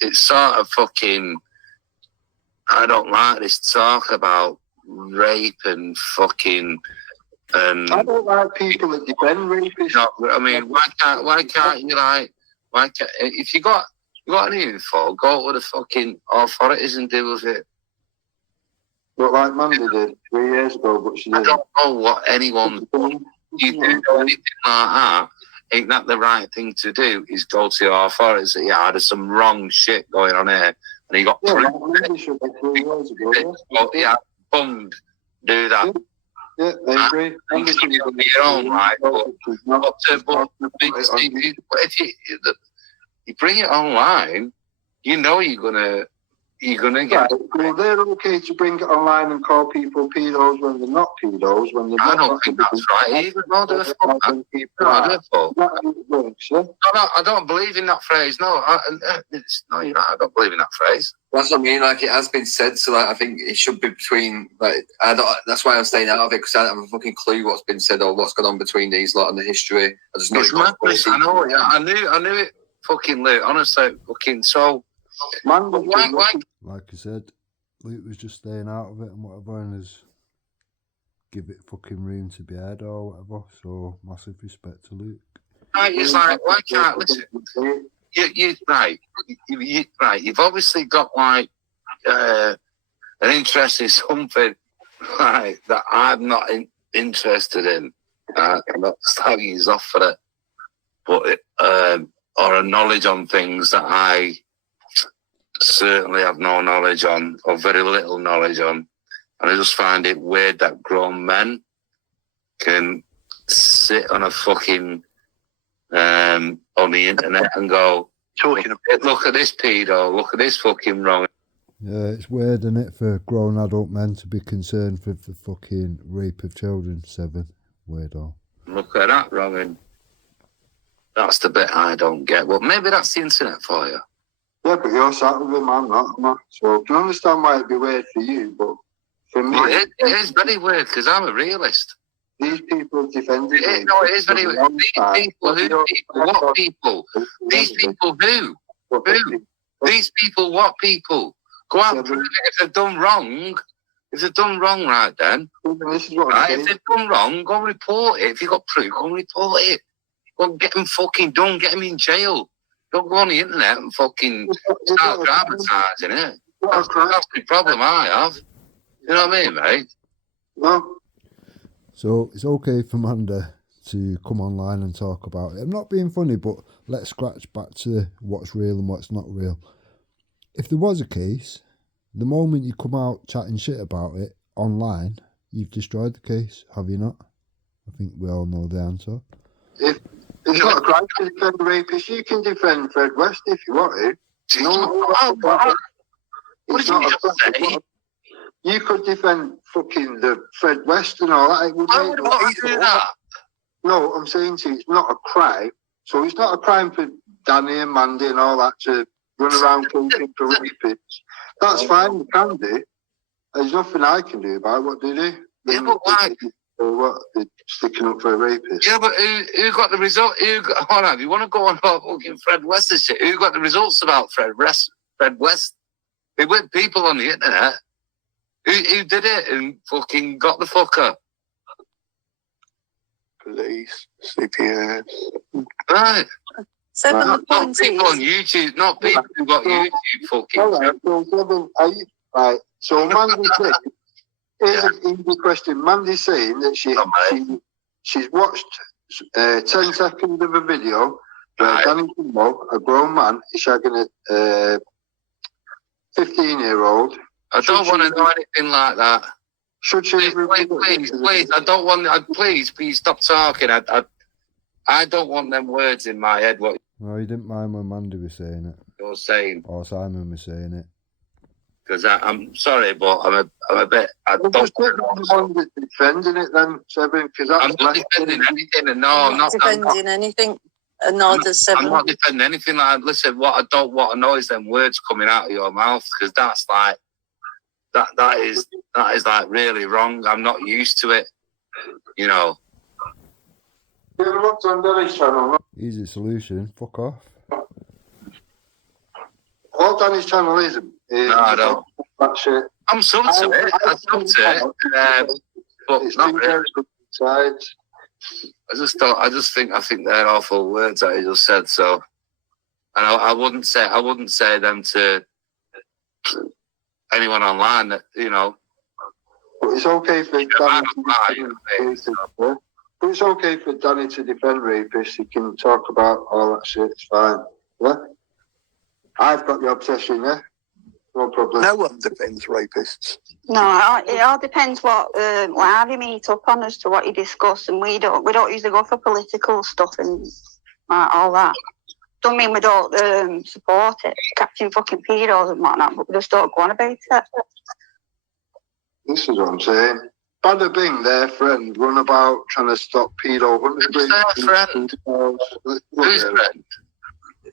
it's sort of fucking. I don't like this talk about rape and fucking. I don't like people that defend rapists. No, I mean, why can't you like? Why can't if you got any info, go to the fucking authorities and deal with it. But like Mandy did 3 years ago, but she didn't. I don't know what anyone. You do anything like that. Ain't that the right thing to do? Is go to the authorities? Yeah, there's some wrong shit going on here, and he got. Yeah, Mandy should be 3 years ago. Well, yeah, bunged. Do that. Yeah, I agree. And you can do your own, right? But if you bring it online, you know you're gonna you're gonna get. Right, well, they're okay to bring it online and call people pedos when they're not pedos. When they're I not don't think that's right either. No, they're fuck that. No, they're fuck. No, I don't believe in that phrase. No, no, you're right. I don't believe in that phrase. That's what I mean. Like, it has been said, so like, I think it should be between. Like, I don't. That's why I'm staying out of it, because I don't have a fucking clue what's been said or what's gone on between these lot and the history. I just know It's madness. I know. Yeah, I knew it. Fucking Luke. Honestly, fucking so. Man, Why? Like I said, Luke was just staying out of it and whatever, and has give it fucking room to be heard or whatever. So massive respect to Luke. Right, it's like, why can't listen? You right. Right. You've obviously got like an interest in something, right, that I'm not interested in. I'm not slagging you off for it, but or a knowledge on things that I certainly have no knowledge on, or very little knowledge on. And I just find it weird that grown men can sit on a fucking on the internet and go, look at this pedo, look at this fucking wrong. Yeah, it's weird, isn't it, for grown adult men to be concerned with the fucking rape of children. 7. Weirdo. Look at that wrong, and that's the bit I don't get. Well, maybe that's the internet for you. Yeah, but you're sat with him, I'm not. So I can understand why it'd be weird for you, but for me... Well, it is very weird, because I'm a realist. These people defended me. No, it is very weird. These people, who people? What people? These people who? Who? These people, what people? Go out and prove it. If they've done wrong, right then. This is what right, if they've done wrong, go report it. If you've got proof, go report it. Go get them fucking done, get them in jail. Don't go on the internet and fucking start dramatising it. That's the problem I have. You know what I mean, mate? No. So it's okay for Amanda to come online and talk about it. I'm not being funny, but let's scratch back to what's real and what's not real. If there was a case, the moment you come out chatting shit about it online, you've destroyed the case, have you not? I think we all know the answer. If it's not a crime to defend rapists, you can defend Fred West if you want to. What did you just say? You could defend fucking the Fred West and all that. Why would I do that? No, I'm saying to you, it's not a crime. So it's not a crime for Danny and Mandy and all that to run around looking for rapists. That's fine, you can do. There's nothing I can do about it. What do they do? Yeah, but why? What? They're sticking up for a rapist. Yeah, but who got the result? Hold on, you want to go on about fucking Fred West and shit? Who got the results about Fred West? They went people on the internet. Who did it and fucking got the fucker? Police, CPS. Right. So Not people on YouTube, not people who got YouTube fucking. All right, right. So Mandy's saying, here's an easy question. Mandy's saying that she's watched 10 seconds of a video where Danny Jumbo, a grown man, is shagging a 15-year-old. I don't want to know anything like that. Should she? Please, I don't want. Please stop talking. I don't want them words in my head. What? No, you didn't mind when Mandy was saying it. You're saying. Or Simon was saying it. Because I'm sorry, but I'm a bit. I'm just defending it then, Seven. Because I'm not defending anything. And no, I'm not defending anything. And nor does Seven. I'm not defending anything. Like, listen, what I don't want to know is them words coming out of your mouth, because that's like that is like really wrong. I'm not used to it. You know. Easy solution. Fuck off. All Danny's channel is no, I don't. That shit. I'm sub to it. I'm sub to it. But it's not really. Sides. I think they're awful words that he just said. So, and I wouldn't say them to anyone online. That, you know. But it's okay for it's okay for Danny to defend rapists. He can talk about all that shit. It's fine. Yeah. I've got the obsession, yeah? No problem. No one defends rapists. No, it all depends what you meet up on as to what you discuss, and we don't usually go for political stuff and all that. don't mean we don't support it, catching fucking pedos and whatnot, but we just don't go on about it. This is what I'm saying. Bada Bing, their friend, run about trying to stop pedo. Who's their friend? Who's friend?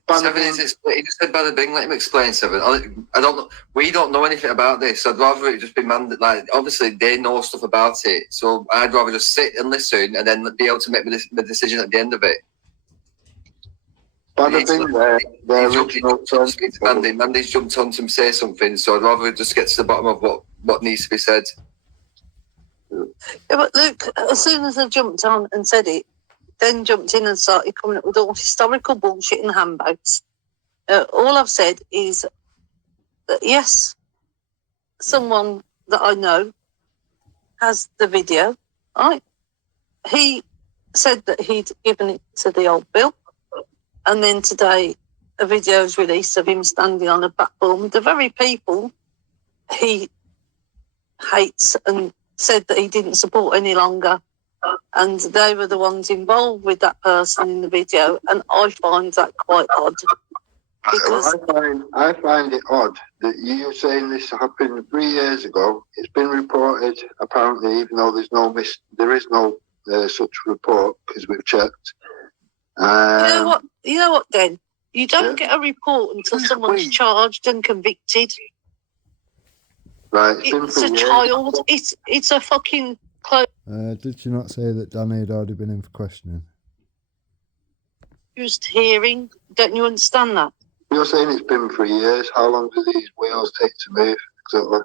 Seven is he just said Bada Bing. Let him explain, Seven. I don't know. We don't know anything about this. I'd rather it just be like obviously they know stuff about it. So I'd rather just sit and listen and then be able to make the decision at the end of it. Bada Bing, their original friend. Mandy's jumped on to say something, so I'd rather just get to the bottom of what needs to be said. Yeah, but Luke, as soon as I jumped on and said it, then jumped in and started coming up with all historical bullshit and handbags. All I've said is that, yes, someone that I know has the video, right? He said that he'd given it to the old Bill, and then today a video is released of him standing on a platform with the very people he hates and said that he didn't support any longer, and they were the ones involved with that person in the video, and I find that quite odd. Because I find it odd that you're saying this happened 3 years ago. It's been reported, apparently, even though there is no such report because we've checked. You know what, then? You don't get a report until someone's charged and convicted. Right, it's a child. It's a fucking close. Did you not say that Danny had already been in for questioning? Used hearing. Don't you understand that? You're saying it's been 3 years. How long do these wheels take to move? Exactly.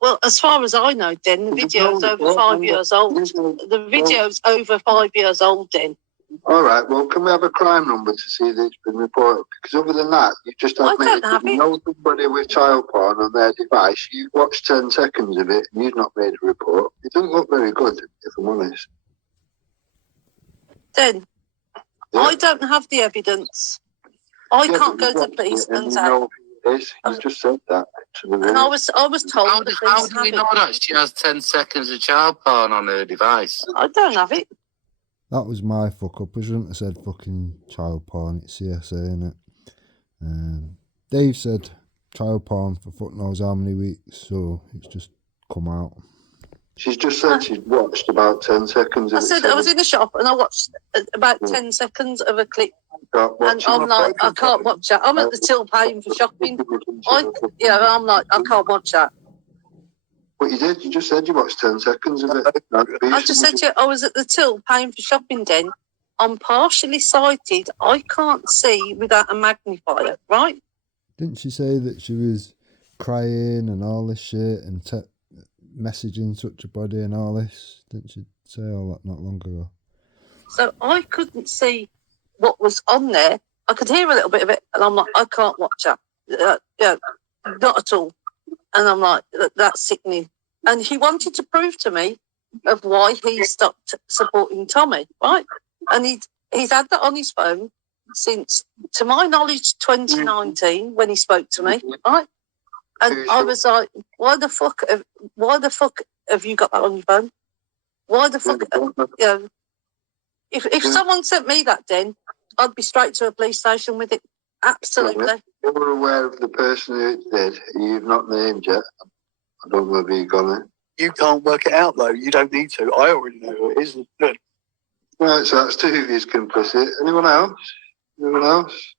Well, as far as I know, Den, the video's over 5 years old. The video's over 5 years old, Den. All right, well, can we have a crime number to see that it's been reported? Because other than that, you just admitted that you know somebody with child porn on their device, you watched 10 seconds of it, and you've not made a report. It doesn't look very good, if I'm honest. Den, I don't have the evidence. I can't go to the police and say... You just said that. And I was told... How do we know that she has 10 seconds of child porn on her device? I don't have it. That was my fuck up. I shouldn't have said fucking child porn. It's CSA, innit? Dave said child porn for fuck knows how many weeks, so it's just come out. She's just said she's watched about 10 seconds of it. I said I was in the shop and I watched about 10 seconds of a clip. And I'm like, I can't watch that. I'm at the till paying for shopping. I'm like, I can't watch that. What you did? You just said you watched 10 seconds of it. I just said to you, I was at the till paying for shopping, Den. I'm partially sighted. I can't see without a magnifier, right? Didn't she say that she was crying and all this shit and messaging such a body and all this? Didn't she say all that not long ago? So I couldn't see what was on there. I could hear a little bit of it, and I'm like, I can't watch that. Not at all. And I'm like, that's sickening. And he wanted to prove to me of why he stopped supporting Tommy, right? And he's had that on his phone since, to my knowledge, 2019 when he spoke to me, right? And I was like, why the fuck have you got that on your phone? Why the fuck, if someone sent me that, Den, I'd be straight to a police station with it. Absolutely. You're aware of the person who it did. You've not named yet. I don't know if you've got it. You can't work it out, though. You don't need to. I already know who it is. Good. Right, so that's two of you complicit. Anyone else? Anyone else?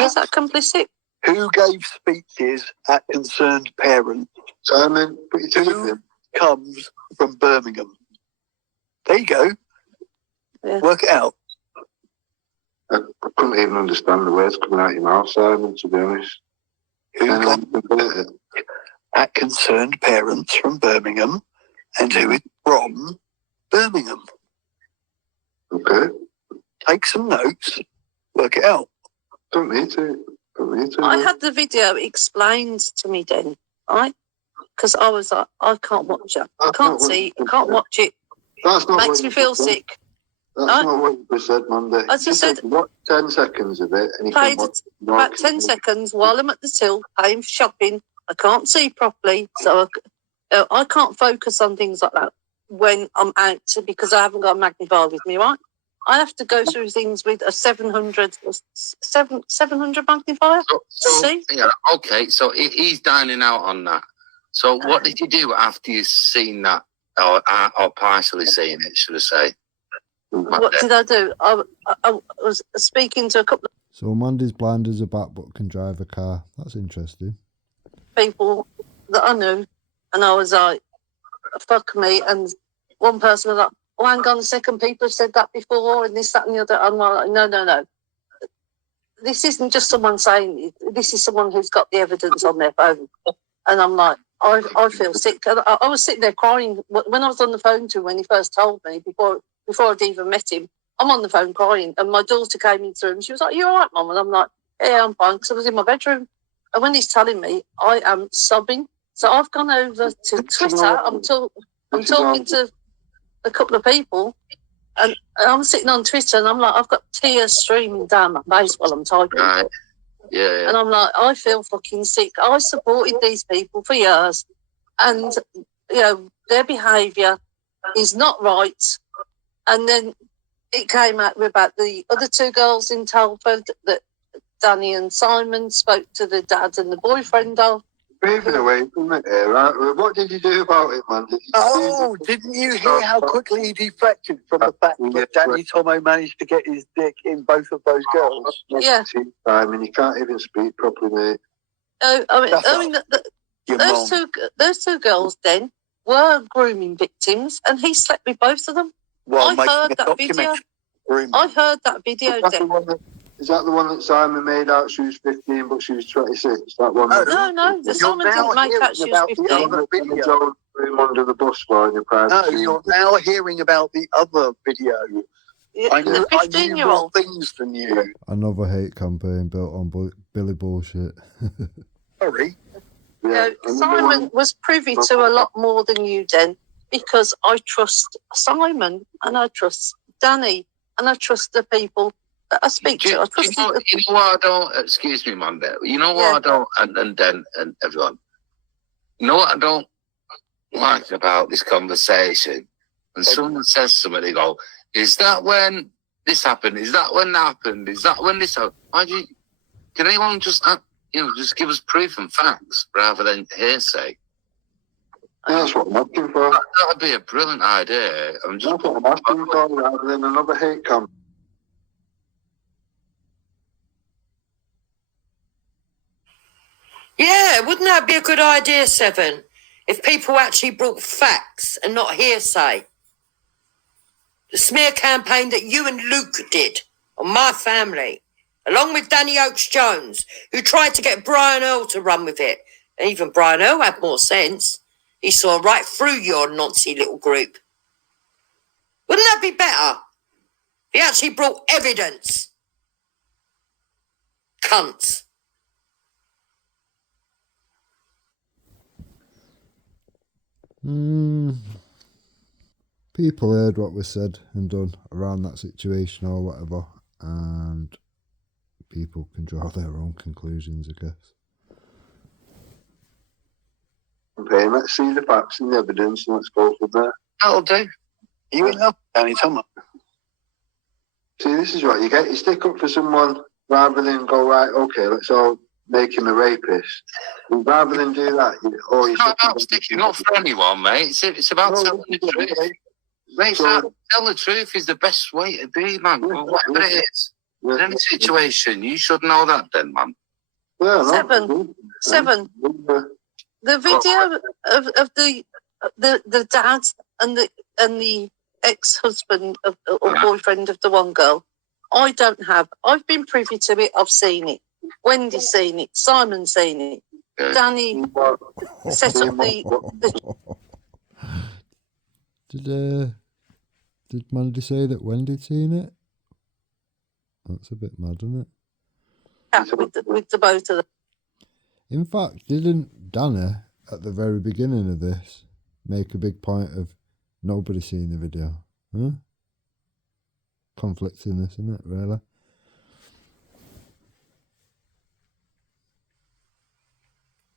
Is that complicit? Who gave speeches at concerned parents? Simon, put your teeth Who in. comes from Birmingham? There you go. Yeah. Work it out. I couldn't even understand the words coming out of your mouth, Simon, to be honest. Who comes at concerned parents from Birmingham and who is from Birmingham? Okay. Take some notes. Work it out. Don't need to. I had the video explained to me then, right? Because I was like, I can't watch it. I can't see. I can't watch it. That's not Makes me feel sick. That's not what you said, Monday. I just said, what, 10 seconds of it, and you played can it about 10 seconds while I'm at the till paying for shopping. I can't see properly, so I can't focus on things like that when I'm out because I haven't got a magnifier with me, right? I have to go through things with a 700 magnifier to see. Yeah, okay. So he's dining out on that. So what did you do after you seen that, or partially seen it, should I say? What did I do? I was speaking to a couple of So Mandy's blind as a bat but can drive a car. That's interesting. people that I knew, and I was like, fuck me. And one person was like, oh, hang on a second, people have said that before, and this, that, and the other. I'm like, no. This isn't just someone saying it. This is someone who's got the evidence on their phone. And I'm like, I feel sick. I was sitting there crying when I was on the phone to him when he first told me, before I'd even met him. I'm on the phone crying, and my daughter came into the room. She was like, you all right, Mum? And I'm like, yeah, I'm fine, because I was in my bedroom. And when he's telling me, I am sobbing. So I've gone over to Twitter. I'm talking to a couple of people, and I'm sitting on Twitter, and I'm like, I've got tears streaming down my face while I'm typing. Right. Yeah. And I'm like, I feel fucking sick. I supported these people for years, and their behaviour is not right. And then it came out about the other two girls in Telford that Danny and Simon spoke to the dad and the boyfriend of. Moving away from it here, right? What did you do about it, man? Didn't you hear how quickly he deflected from the fact that Danny Tomo managed to get his dick in both of those girls? Yeah. I mean, you can't even speak properly, mate. Those two girls then were grooming victims, and he slept with both of them. I heard that video. Is that the one that Simon made out she was 15 but she was 26? That one? No. Simon didn't make out she was 15. Joe threw him under the bus for in your private. No, you're now hearing about the other video. I knew more things than you. Another hate campaign built on Billy bullshit. Sorry. Simon was privy to a lot more than you, Den, because I trust Simon and I trust Danny and I trust the people that I speak to. You know what I don't, excuse me, Mandy. You know what I don't, and then, and everyone, you know what I don't like about this conversation? When someone says something, they go, is that when this happened? Is that when that happened? Is that when this happened? Can anyone just, just give us proof and facts rather than hearsay? That's what I'm asking for. That would be a brilliant idea. That's what I'm asking for rather than another hate campaign. Yeah, wouldn't that be a good idea, Seven? If people actually brought facts and not hearsay. The smear campaign that you and Luke did on my family, along with Danny Oakes-Jones, who tried to get Brian Earl to run with it. And even Brian Earl had more sense. He saw right through your noncy little group. Wouldn't that be better? He actually brought evidence. Cunts. People heard what was said and done around that situation or whatever, and people can draw their own conclusions, I guess. Okay, let's see the facts and the evidence and let's go from there. That'll do. You enough, Danny Tomo. See, this is what you get. You stick up for someone rather than go, right, okay, let's all make him a rapist. And rather than do that, it's not about sticking up for anyone, mate. It's about telling the truth. Mate, tell the truth is the best way to be, man. Well, whatever it is. In any situation, you should know that then, man. Yeah, Seven. The video of the dad and the ex-husband or boyfriend of the one girl, I don't have. I've been privy to it. I've seen it. Wendy's seen it. Simon's seen it. Danny set up the. Did Mandy say that Wendy'd seen it? That's a bit mad, isn't it? With the both of them. In fact, didn't Danny, at the very beginning of this, make a big point of nobody seeing the video? Huh? Conflicting this, isn't it, really?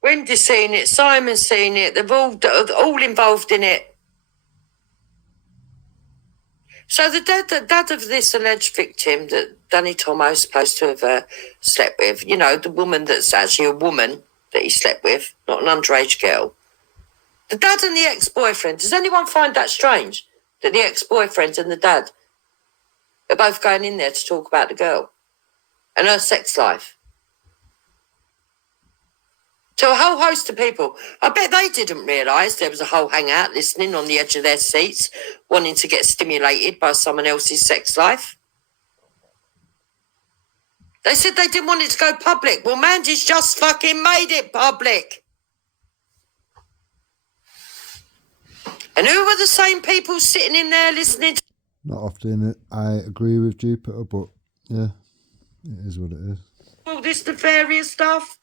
Wendy's seen it, Simon's seen it, they've all involved in it. So the dad of this alleged victim that Danny Tomo is supposed to have slept with, you know, the woman that's actually a woman that he slept with, not an underage girl. The dad and the ex-boyfriend, does anyone find that strange? That the ex-boyfriend and the dad are both going in there to talk about the girl and her sex life? To a whole host of people. I bet they didn't realise there was a whole hangout listening on the edge of their seats, wanting to get stimulated by someone else's sex life. They said they didn't want it to go public. Well, Mandy's just fucking made it public. And who were the same people sitting in there listening to... Not often I agree with Jupiter, but yeah, it is what it is. all this nefarious stuff?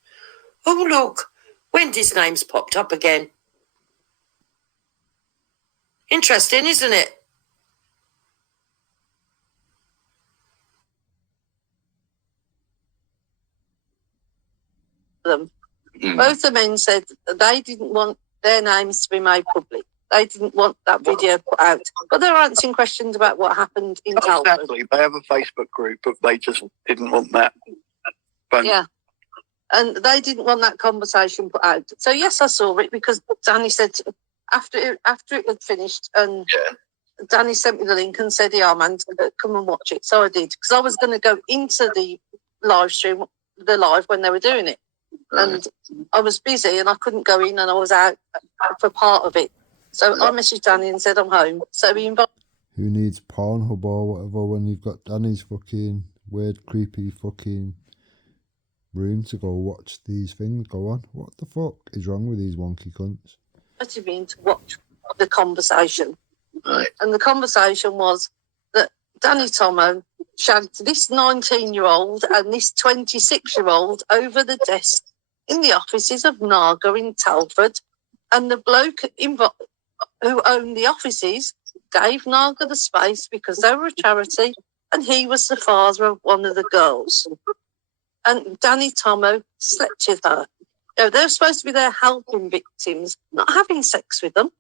Oh, look, Wendy's name's popped up again. Interesting, isn't it? Them. Mm. Both the men said that they didn't want their names to be made public. They didn't want that video put out. But they were answering questions about what happened in Telford. Exactly. They have a Facebook group, but they just didn't want that. But Yeah. And they didn't want that conversation put out. So, yes, I saw it because Danny said after it had finished, and Danny sent me the link and said, yeah, man, come and watch it. So I did, because I was going to go into the live stream, the live when they were doing it. And I was busy and I couldn't go in, and I was out for part of it. So I messaged Danny and said I'm home. So he invited. Who needs Pornhub or whatever when you've got Danny's fucking weird, creepy fucking room to go watch these things go on? What the fuck is wrong with these wonky cunts? Me in to watch the conversation. Right. And the conversation was that Danny Tomo shagged this 19-year-old and this 26-year-old over the desk in the offices of Naga in Telford, and the bloke who owned the offices gave Naga the space because they were a charity, and he was the father of one of the girls. And Danny Tomo slept with her. They're supposed to be there helping victims, not having sex with them.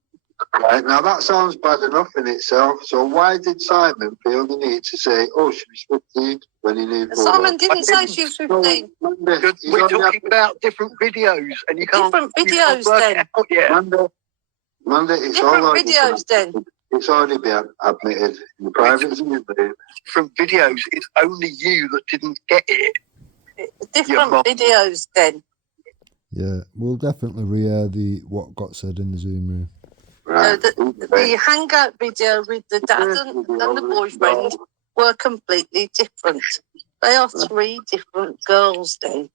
Right, now that sounds bad enough in itself. So why did Simon feel the need to say, oh, she was 15 when he knew? Simon didn't say she was 15. we're talking about different videos, and you can't. Different videos then. Monday, it's Different all videos then. It's already been admitted in the private Zoom room. Different videos. It's only you that didn't get it. Different videos then. Yeah, we'll definitely re-air what got said in the Zoom room. Right. The hangout video with the dad and the boyfriend were completely different. They are three different girls then.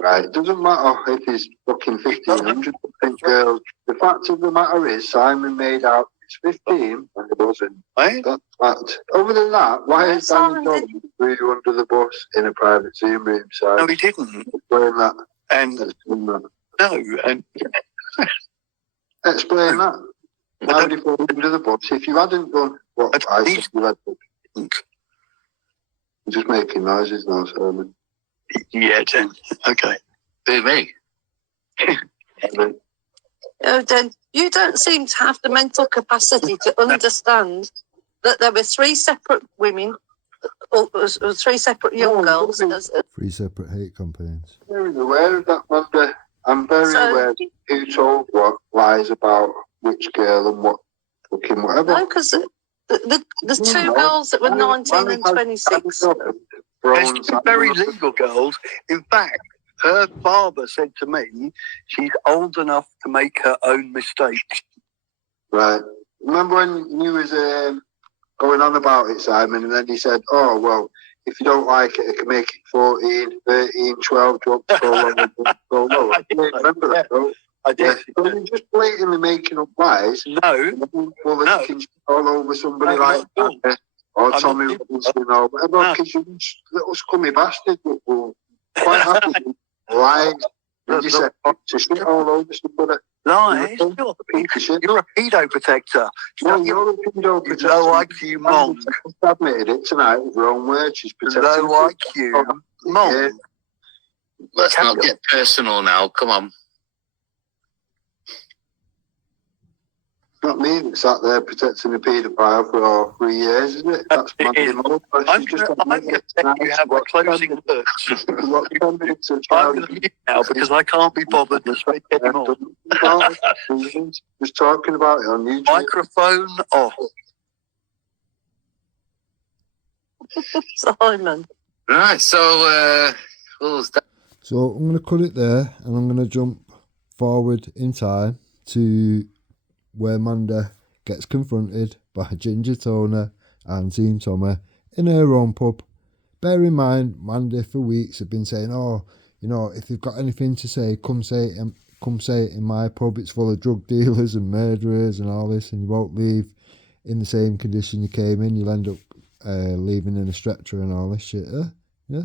Right, it doesn't matter if he's fucking 1,500 girls. The fact of the matter is, Simon made out it's 15 and it wasn't. Right? That's fact. Other than that, why No, is Danny Simon Jones threw you under the bus in a private Zoom room? So No, he didn't. explain that. And Explain that. no, and Explain that. Why would he throw you under the bus if you hadn't done what I said you had done? You're just making noises now, Simon. yeah, then okay. Who, me? Then you don't seem to have the mental capacity to understand that there were three separate women, or three separate young girls. Three separate hate campaigns. I'm very aware of that, Monday. I'm very aware who told what lies about which girl and what fucking whatever. No, because the two girls that were 19 and 26. There's two very legal girls. In fact, her father said to me, she's old enough to make her own mistakes. Right. Remember when you was going on about it, Simon, and then he said, oh, well, if you don't like it, I can make it 14, 13, 12, go lower. Remember that, though? I did. So you're just blatantly making up lies. No. Well, then you can all over somebody like that, or Tommy Robinson or whatever, because you're just little scummy bastard. We're quite happy with lies. You said to shit all over somebody. Lies? You're a pedo protector. No, you're a pedo protector. Low IQ monk. I admitted it tonight with her own words. She's protecting. Low IQ monk. Let's not get personal now. Come on. Not me that's sat there protecting a paedophile for 3 years, is it? That's It is. Mandy Moore. I'm going to let you have the closing words. I'm going to leave now because I can't be bothered to speak anymore. Just talking about it on YouTube. Microphone off. Simon. Right, so So I'm going to cut it there, and I'm going to jump forward in time to where Manda gets confronted by Ginger Toner and Team Tommy in her own pub. Bear in mind, Mandy for weeks had been saying, "Oh, you know, if you've got anything to say, come say it in my pub. It's full of drug dealers and murderers and all this, and you won't leave in the same condition you came in. You'll end up leaving in a stretcher and all this shit." Yeah.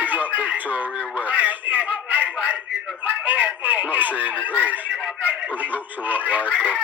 Is that Victoria West? I'm not saying it is, but it looks a lot like her.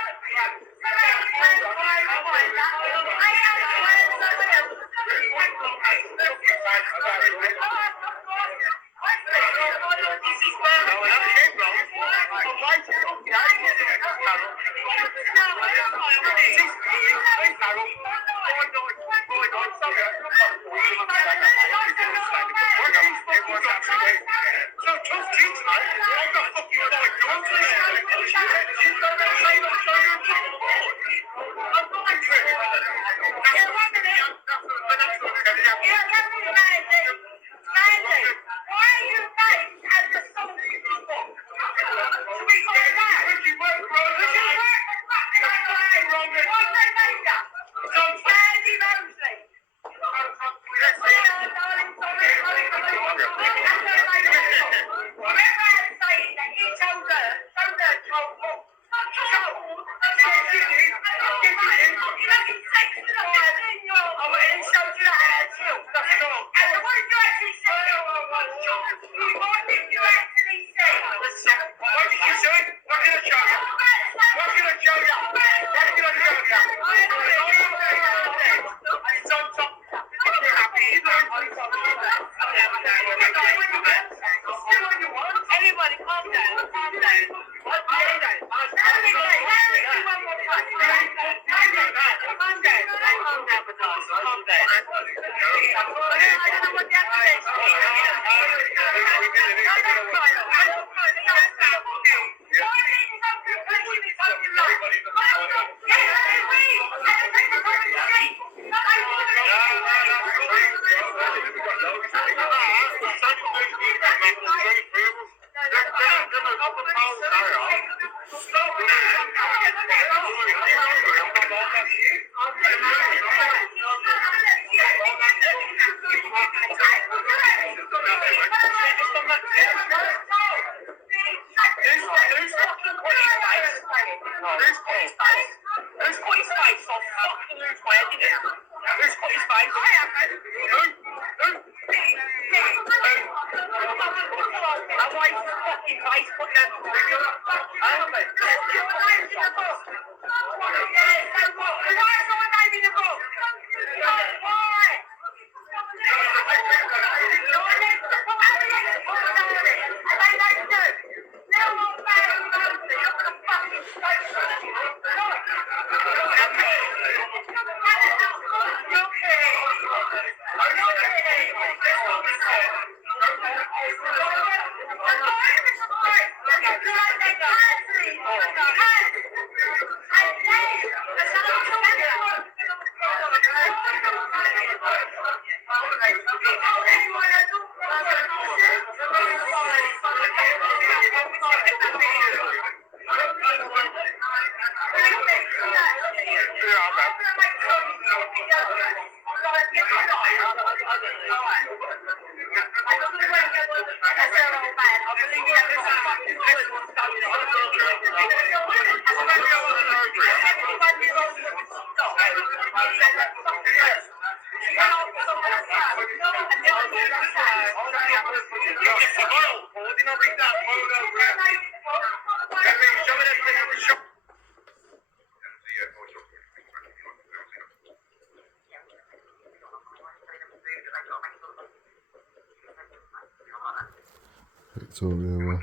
Victoria West.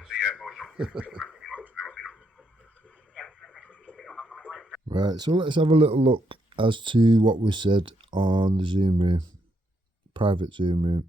Right, so let's have a little look as to what was said on the Zoom room, private Zoom room.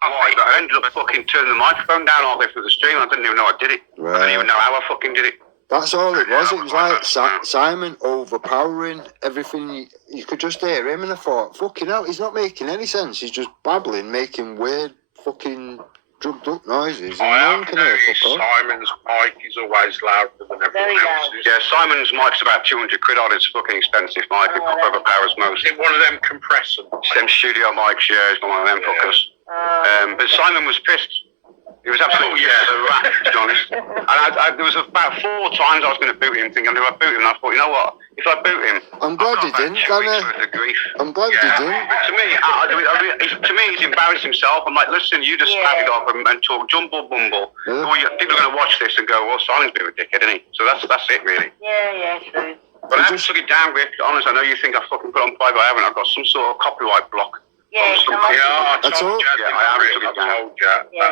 I ended up fucking turning the microphone down halfway through the stream. I didn't even know I did it. Right. I didn't even know how I fucking did it. That's all it was. It was like Simon overpowering everything. You could just hear him, and I thought, fucking hell, he's not making any sense. He's just babbling, making weird fucking drugged up noises. And no one can hear Simon's mic is always louder than everyone else's. Yeah, Simon's mic's about 200 quid on. It's a fucking expensive mic. It overpowers most. Is it one of them compressors? It's them studio mics, yeah, it's one of them fuckers. But Simon was pissed. He was absolutely a rat, to be honest. And there was about 4 times I was going to boot him, thinking, if I boot him, and I thought, you know what? If I boot him, I'm glad he didn't, Danny. I'm glad he didn't. To me, he's embarrassed himself. I'm like, listen, you just spat it off and talk jumble bumble. Yeah. Well, people are going to watch this and go, well, Simon's a bit of a dickhead, isn't he? So that's it, really. Yeah, true. But I haven't took it down, Rick. Honest, I know you think I fucking put it on private. I haven't. I've got some sort of copyright block. Yeah, I That's told all. you. Yeah, I haven't took it down.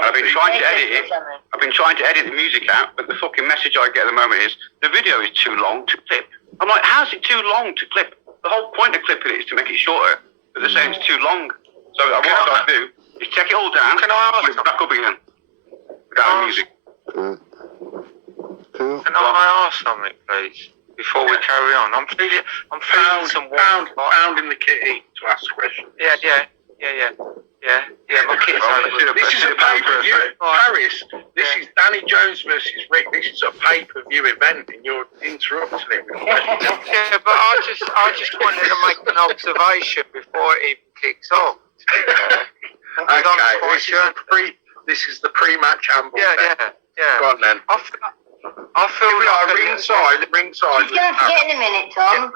I've been trying to edit it. I've been trying to edit the music out, but the fucking message I get at the moment is the video is too long to clip. I'm like, how's it too long to clip? The whole point of clipping it is to make it shorter, but they're saying it's too long. So what I do is take it all down, Can I ask put it back up again without the music. Cool. Can I ask something, please? Before we carry on, I'm feeling some pounding the kitty to ask a question. Yeah. My kitty's over. This is a pay-per-view, Paris. This is Danny Jones versus Rick. This is a pay-per-view event, and you're interrupting it with questions. Yeah, but I just wanted to make an observation before it even kicks off. Okay, this is the pre-match amble. Yeah. Go on then. I feel like ringside. He's going to forget in a minute, Tom.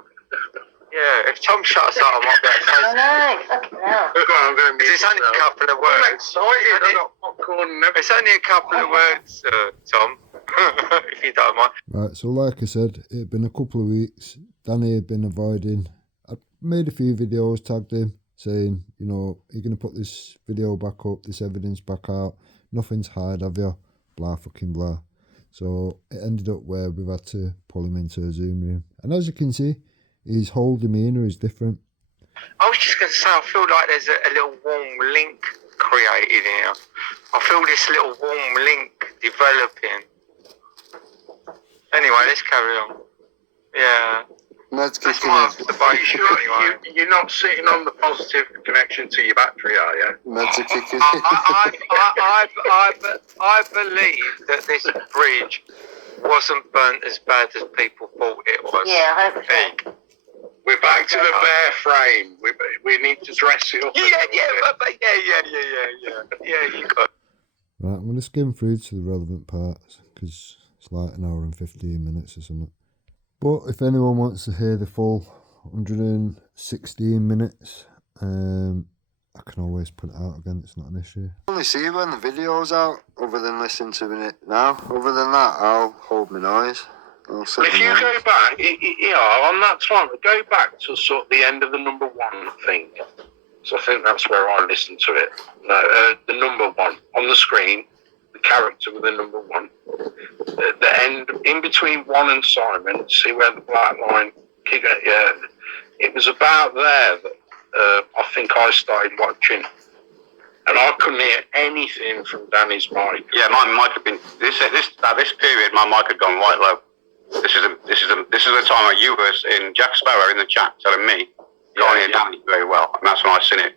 Yeah, if Tom shuts up, I might be able to say I know, fucking hell. Go on, I'm going to it's only a couple of words. I'm excited. I've got popcorn and everything. It's only a couple of words, Tom, if you don't mind. Right, so like I said, it had been a couple of weeks. Danny had been avoiding. I made a few videos, tagged him, saying, you know, you're going to put this video back up, this evidence back out. Nothing's hide, have you? Blah, fucking blah. So it ended up where we've had to pull him into a Zoom room. And as you can see, his whole demeanour is different. I was just going to say, I feel like there's a little warm link created here. I feel this little warm link developing. Anyway, let's carry on. Yeah. Ned's That's kicking my in. observation anyway. You're not sitting on the positive connection to your battery, are you? Ned's a kicking I believe that this bridge wasn't burnt as bad as people thought it was. Yeah, 100%. We're back to the bare frame. We need to dress it up. Yeah, you got it. Right, I'm going to skim through to the relevant parts because it's like an hour and 15 minutes or something. But if anyone wants to hear the full 116 minutes, I can always put it out again. It's not an issue. Only see when the video's out, other than listening to it now. Other than that, I'll hold my noise. I'll sit If my you noise. go back, you know, on that time, go back to sort of the end of the number one thing. So I think that's where I listened to it. No, the number one on the screen, the character with the number one. The end, in between one and Simon, see where the black line kick at you. It was about there that I think I started watching. And I couldn't hear anything from Danny's mic. Yeah, my mic had been this period. My mic had gone right low. This is the time where you were in Jack Sparrow in the chat telling me you can't hear Danny very well, and that's when I seen it.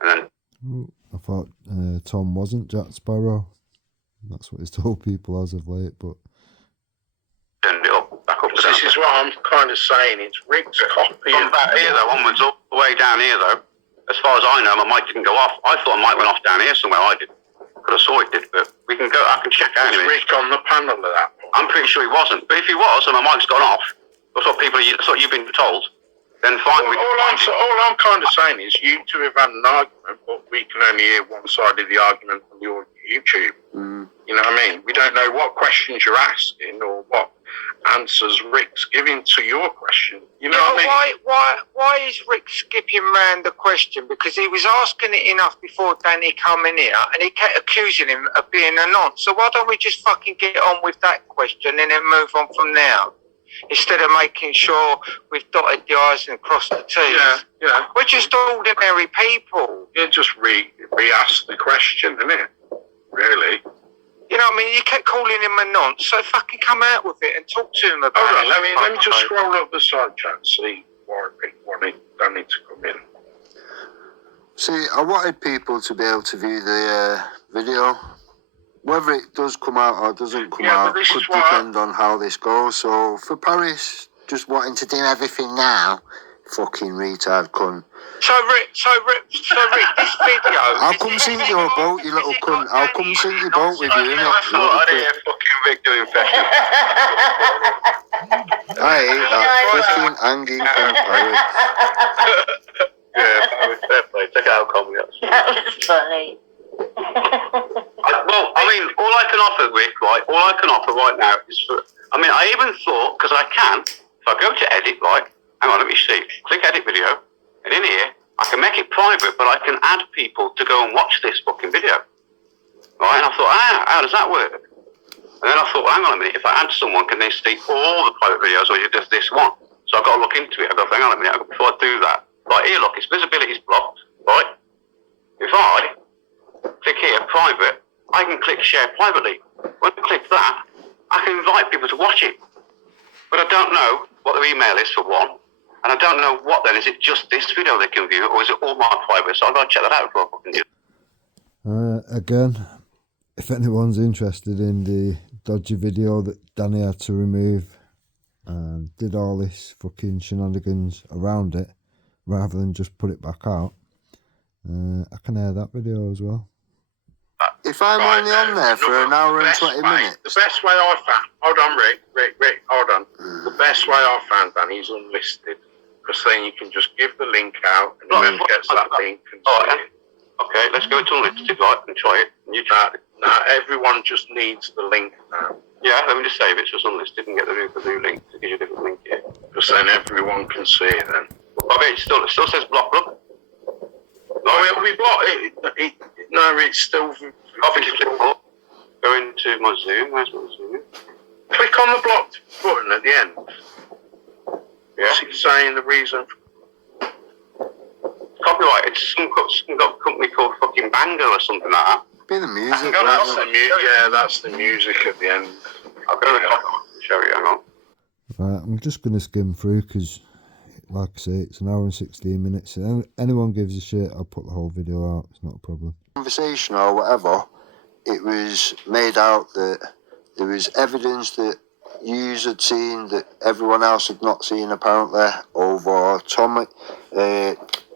And then I thought Tom wasn't Jack Sparrow. That's what he's told people as of late, but turned it up back up. This is what I'm kind of saying. It's Rick's copy. From back here though, onwards all the way down here though. As far as I know, my mic didn't go off. I thought my mic went off down here somewhere. I did. Could have saw it did, but we can go. I can check out anyway. Rick on the panel of that. I'm pretty sure he wasn't. But if he was, and my mic's gone off, that's what you've been told. Then fine. All I'm kind of saying is you two have had an argument, but we can only hear one side of the argument on your YouTube. You know what I mean? We don't know what questions you're asking or what answers Rick's giving to your question. You know what I mean? Why is Rick skipping round the question? Because he was asking it enough before Danny come in here, and he kept accusing him of being a nonce. So why don't we just fucking get on with that question and then move on from there? Instead of making sure we've dotted the I's and crossed the T's. Yeah. We're just ordinary people. You just re-ask the question, innit? Really? You know what I mean? You kept calling him a nonce, so fucking come out with it and talk to him about Hold it. on, let me just scroll up the side chat and see why Rick wanted Danny to come in. See, I wanted people to be able to view the video. Whether it does come out or doesn't come out could depend on how this goes. So for Paris, just wanting to do everything now, fucking retard cunt. So Rick, this video. I'll come sink your boat, you little cunt. I'll come sink your boat with you, innit? I thought I'd hear fucking Rick doing fashion. I hate that fucking hanging cunt, Paris. Yeah, fair play. Take it out, Colby. That was funny. Well, I mean, all I can offer, Rick, right? All I can offer right now is I even thought, because I can, if I go to edit, right? Hang on, let me see. Click edit video, and in here, I can make it private, but I can add people to go and watch this fucking video. Right? And I thought, how does that work? And then I thought, well, hang on a minute, if I add someone, can they see all the private videos, or is it just this one? So I've got to look into it. I've got to think, hang on a minute, before I do that. Right, here, look, its visibility is blocked, right? If I click here, private, I can click share privately. When I click that, I can invite people to watch it. But I don't know what their email is for one, and I don't know what then, is it just this video they can view, or is it all my private? So I've got to check that out before I fucking do it. Again, if anyone's interested in the dodgy video that Danny had to remove and did all this fucking shenanigans around it, rather than just put it back out, I can air that video as well. If I'm only on there for an hour and 20 minutes. The best way I found, hold on, Rick, hold on. The best way I found, Danny, is unlisted. Because then you can just give the link out and whoever gets that link can see it. Okay, let's go to unlisted, right, and try it. And you try it. Now, everyone just needs the link now. Yeah, let me just save it, so it's unlisted, and get the new link. To give you a different link here. Because then everyone can see it then. I mean, it still says block, look. Oh, it'll be blocked. No, it's still... I think you click block. Go into my Zoom. Where's my Zoom? Click on the blocked button at the end. Yeah. It's saying the reason. Copyright. It's some company called fucking Banger or something like that. Be the music. That's the music at the end. I'll go to the copyright and show you. Hang on. Right, I'm just going to skim through because, like I say, it's an hour and 16 minutes. And anyone gives a shit, I'll put the whole video out. It's not a problem. Conversation or whatever, it was made out that there was evidence that you had seen that everyone else had not seen apparently over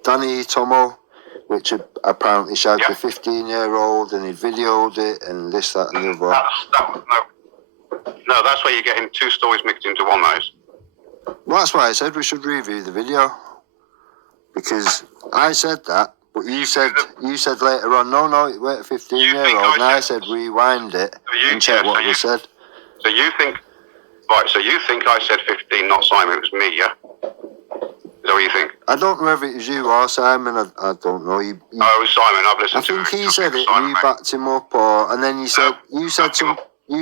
Danny Tomo, which apparently shagged a 15-year-old and he videoed it and this, that and the other. No, that's where you're getting two stories mixed into one, those. Well, that's why I said we should review the video. Because I said that, But you said later on, no, wait a 15-year-old, and I said rewind it and check what we said. So you think I said 15, not Simon, it was me, yeah? Is that what you think? I don't know if it was you or Simon, I don't know. It was Simon, I've listened to it. I think he said it, and you backed him up, and then you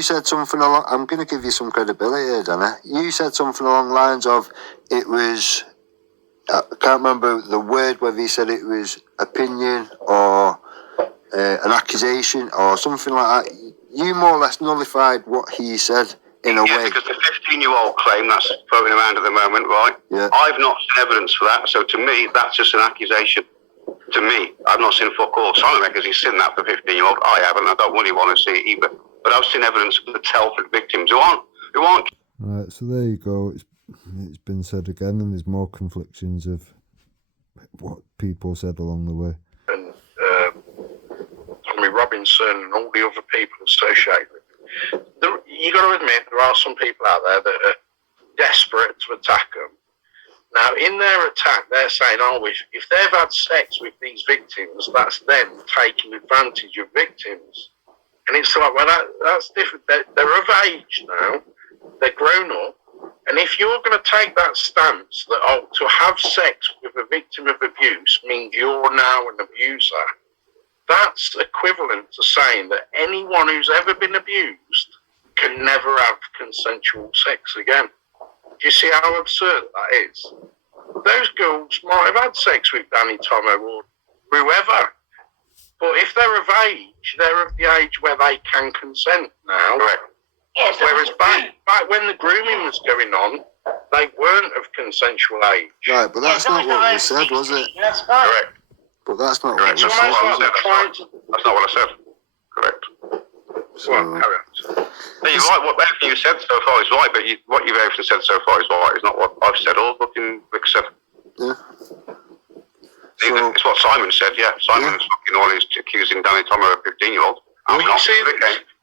said something along, I'm going to give you some credibility here, Danny. You said something along the lines of, it was, I can't remember the word, whether he said it was opinion or an accusation or something like that. You more or less nullified what he said in a way. Yeah, because the 15-year-old claim that's floating around at the moment, right? Yeah. I've not seen evidence for that, so to me, that's just an accusation. To me, I've not seen fuck all. Simon reckons he's seen that for 15-year-old. I haven't. I don't really want to see it either. But I've seen evidence of the Telford victims who aren't. Right, so there you go. It's been said again, and there's more conflictions of what people said along the way. And Tommy Robinson and all the other people associated with him. You got to admit, there are some people out there that are desperate to attack them. Now, in their attack, they're saying, if they've had sex with these victims, that's them taking advantage of victims. And it's like, well, that's different. They're of age now. They're grown up. And if you're going to take that stance that, to have sex with a victim of abuse means you're now an abuser, that's equivalent to saying that anyone who's ever been abused can never have consensual sex again. Do you see how absurd that is? Those girls might have had sex with Danny Tomo or whoever, but if they're of age, they're of the age where they can consent now. Correct. Yes, whereas back when the grooming was going on, they weren't of consensual age. Right, but that's not what we said, was it? That's correct. But that's not Correct. what we said, was it? That's not what I said. Correct. So, Well, carry on. No, you're right. Everything you said so far is right, but what you've everything said so far is right. It's not what I've said or fucking Rick said. yeah. It's what Simon said, yeah. Simon was fucking the one who's accusing Danny Tomo of a 15-year-old.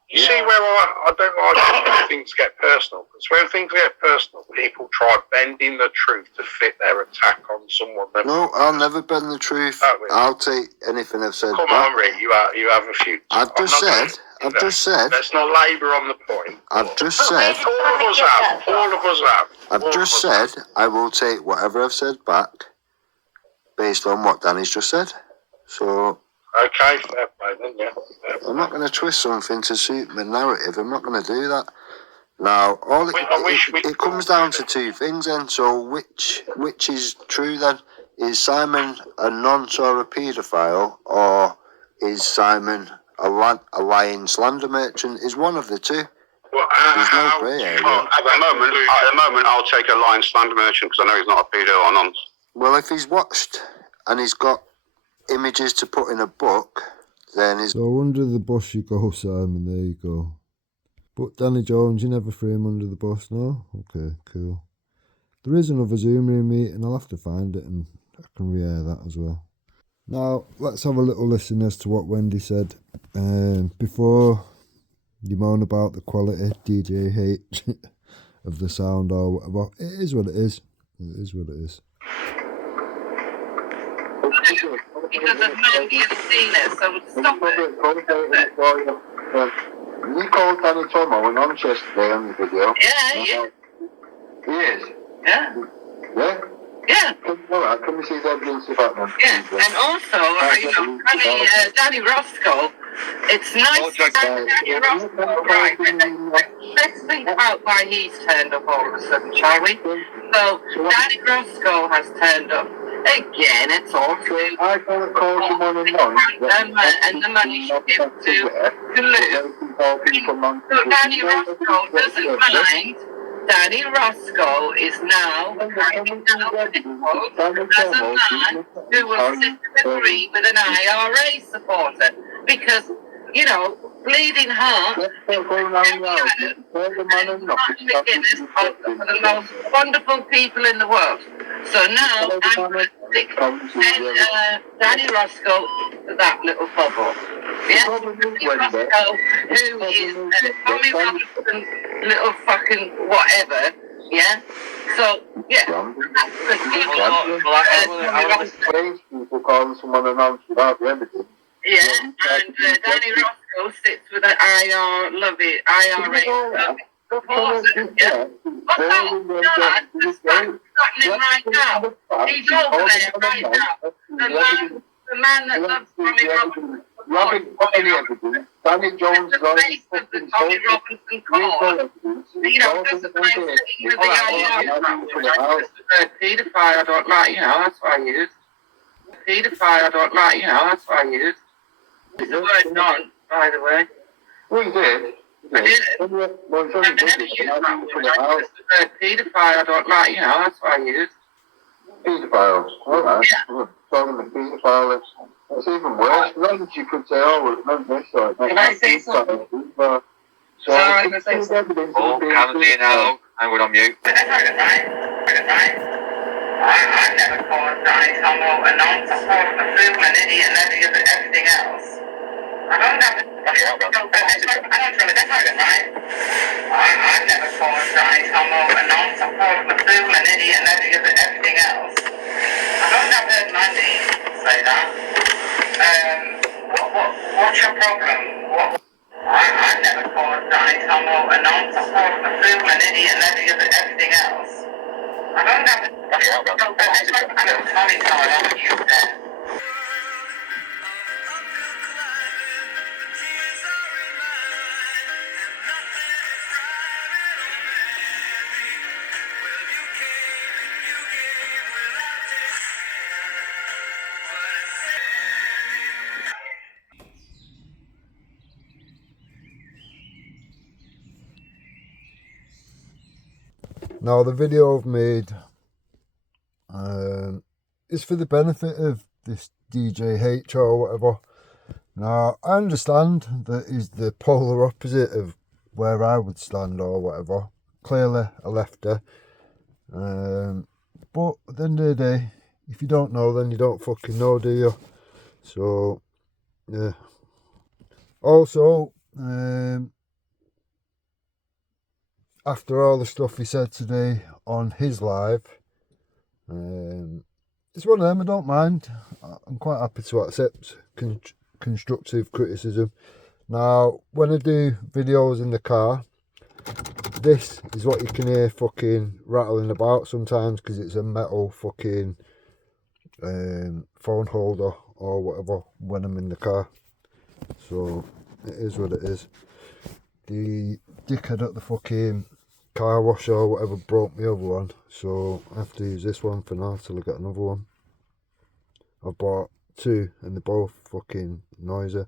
You see where I don't like when things get personal. Because when things get personal, people try bending the truth to fit their attack on someone. No, I'll never bend the truth. I'll take anything I've said. Come on, Rick, you have a few. I've just said. Let's not labour on the point. I've just said. All of us have. I've just said I will take whatever I've said back, based on what Danny's just said. So. Okay, fair play then, yeah. I'm not going to twist something to suit my narrative. I'm not going to do that. Now, it comes down to two things then. So, which is true then? Is Simon a nonce or a paedophile, or is Simon a lying slander merchant? Is one of the two? Well, there's no grey area. At the moment, I'll take a lying slander merchant because I know he's not a pedo or nonce. Well, if he's watched and he's got images to put in a book, then it's... So under the bus you go, Simon, there you go. But Danny Jones, you never threw him under the bus, no? Okay, cool. There is another Zoom room meeting, I'll have to find it and I can re-air that as well. Now, let's have a little listen as to what Wendy said. Before you moan about the quality, DJ H, of the sound or whatever, it is what it is. It is what it is. Because of nobody has seen it, so stop it. You called Danny Tomo and on yesterday on the video. Yeah. He is? Yeah. Yeah? Yeah. Alright, can we see the evidence of that then? Yeah, and also, Danny Roscoe, it's nice to have Danny Roscoe, right? Let's think about why he's turned up all of a sudden, shall we? So, Danny Roscoe has turned up. Again, it's all true. I can't call someone a nonce. And the money should give to Lou. So Danny Roscoe doesn't mind. Danny Roscoe is now carrying out people as a man who will sit and agree with an IRA supporter. Because, Bleeding Heart, Martin McGuinness are the most wonderful people in the world. So now I'm going to stick Danny Roscoe to that little bubble. Yes, Danny Roscoe, who is Tommy Robinson's little fucking whatever, Yeah. So yeah. People calling someone announced without the evidence. Yeah, and Danny Roscoe sits with an IR, love it, IRA. Yeah. What's that's happening right now? He's over there right now. The man that loves Tommy Robinson. Danny Jones is the face of the Tommy Robinson cause. You know, just the kind of thing with the IR. Paedophile, I don't like, you know, that's what I use. Paedophile, I don't like, you know, that's what I use. It's the word none, by the way. We did. I did it. I've never used that word. I just the word paedophile, I don't like, you know, that's what I use. Paedophiles, alright. Yeah. Calling them paedophiles. That's even worse. Then you could say, oh, well, it's not this side. Can I say something? Sorry, I'm going to say something. Oh, Cam's here now. I'm going on mute. I've never called Danny Tomo a non-support, a fool, an idiot, and everything else. I don't have it. I've never called Danny Tomo a non-support, a fool, an idiot, and everything else. I don't have heard Mandy say that. What's your problem? I've never called Danny Tomo a non-support, a fool, an idiot, and everything else. I don't have it. I know Tommy's not on you there. Now the video I've made is for the benefit of this DJ H or whatever. Now I understand that he's the polar opposite of where I would stand or whatever. Clearly a lefter. But at the end of the day, if you don't know, then you don't fucking know, do you? So yeah. Also, after all the stuff he said today on his live, it's one of them I don't mind. I'm quite happy to accept constructive criticism. Now, when I do videos in the car, this is what you can hear fucking rattling about sometimes because it's a metal fucking phone holder or whatever when I'm in the car. So, it is what it is. The dickhead at the fucking car wash or whatever broke my other one, so I have to use this one for now till I get another one. I've bought two and they're both fucking noisy.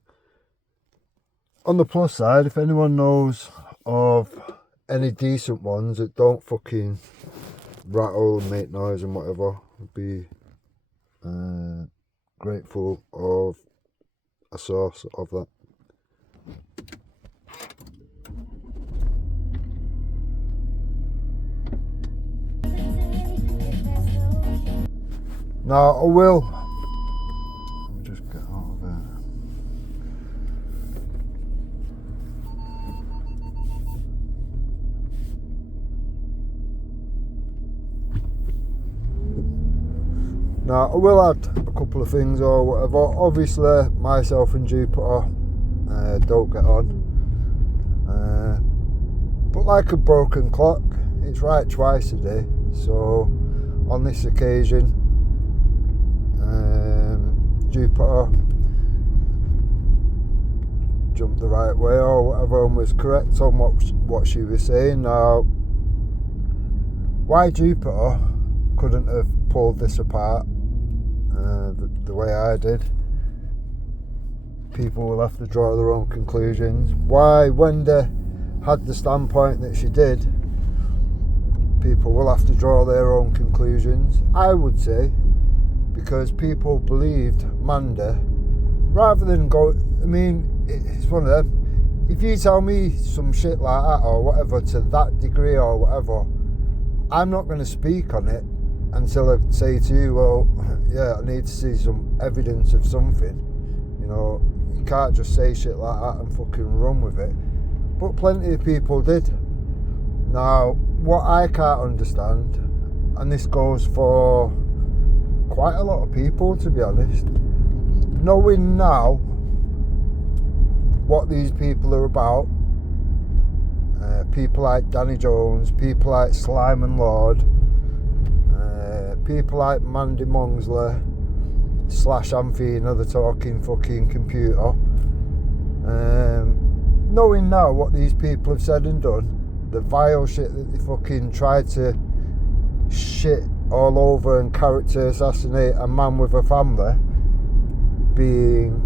On the plus side, if anyone knows of any decent ones that don't fucking rattle and make noise and whatever, I'd be grateful of a source of that. Now I will just get out of there. Now I will add a couple of things or whatever. Obviously myself and Jupiter don't get on. But like a broken clock, it's right twice a day. So on this occasion, Jupiter jumped the right way or whatever and was correct on what she was saying. Now, why Jupiter couldn't have pulled this apart the way I did, people will have to draw their own conclusions. Why Wendy had the standpoint that she did, people will have to draw their own conclusions. I would say because people believed Mandy rather than go. I mean, it's one of them. If you tell me some shit like that or whatever to that degree or whatever, I'm not going to speak on it until I say to you, well, yeah, I need to see some evidence of something. You know, you can't just say shit like that and fucking run with it. But plenty of people did. Now, what I can't understand, and this goes for quite a lot of people, to be honest, knowing now what these people are about, people like Danny Jones, people like Slime and Lord, people like Mandy Mongsley / Amphina, the talking fucking computer, knowing now what these people have said and done, the vile shit that they fucking tried to shit all over and character assassinate a man with a family, being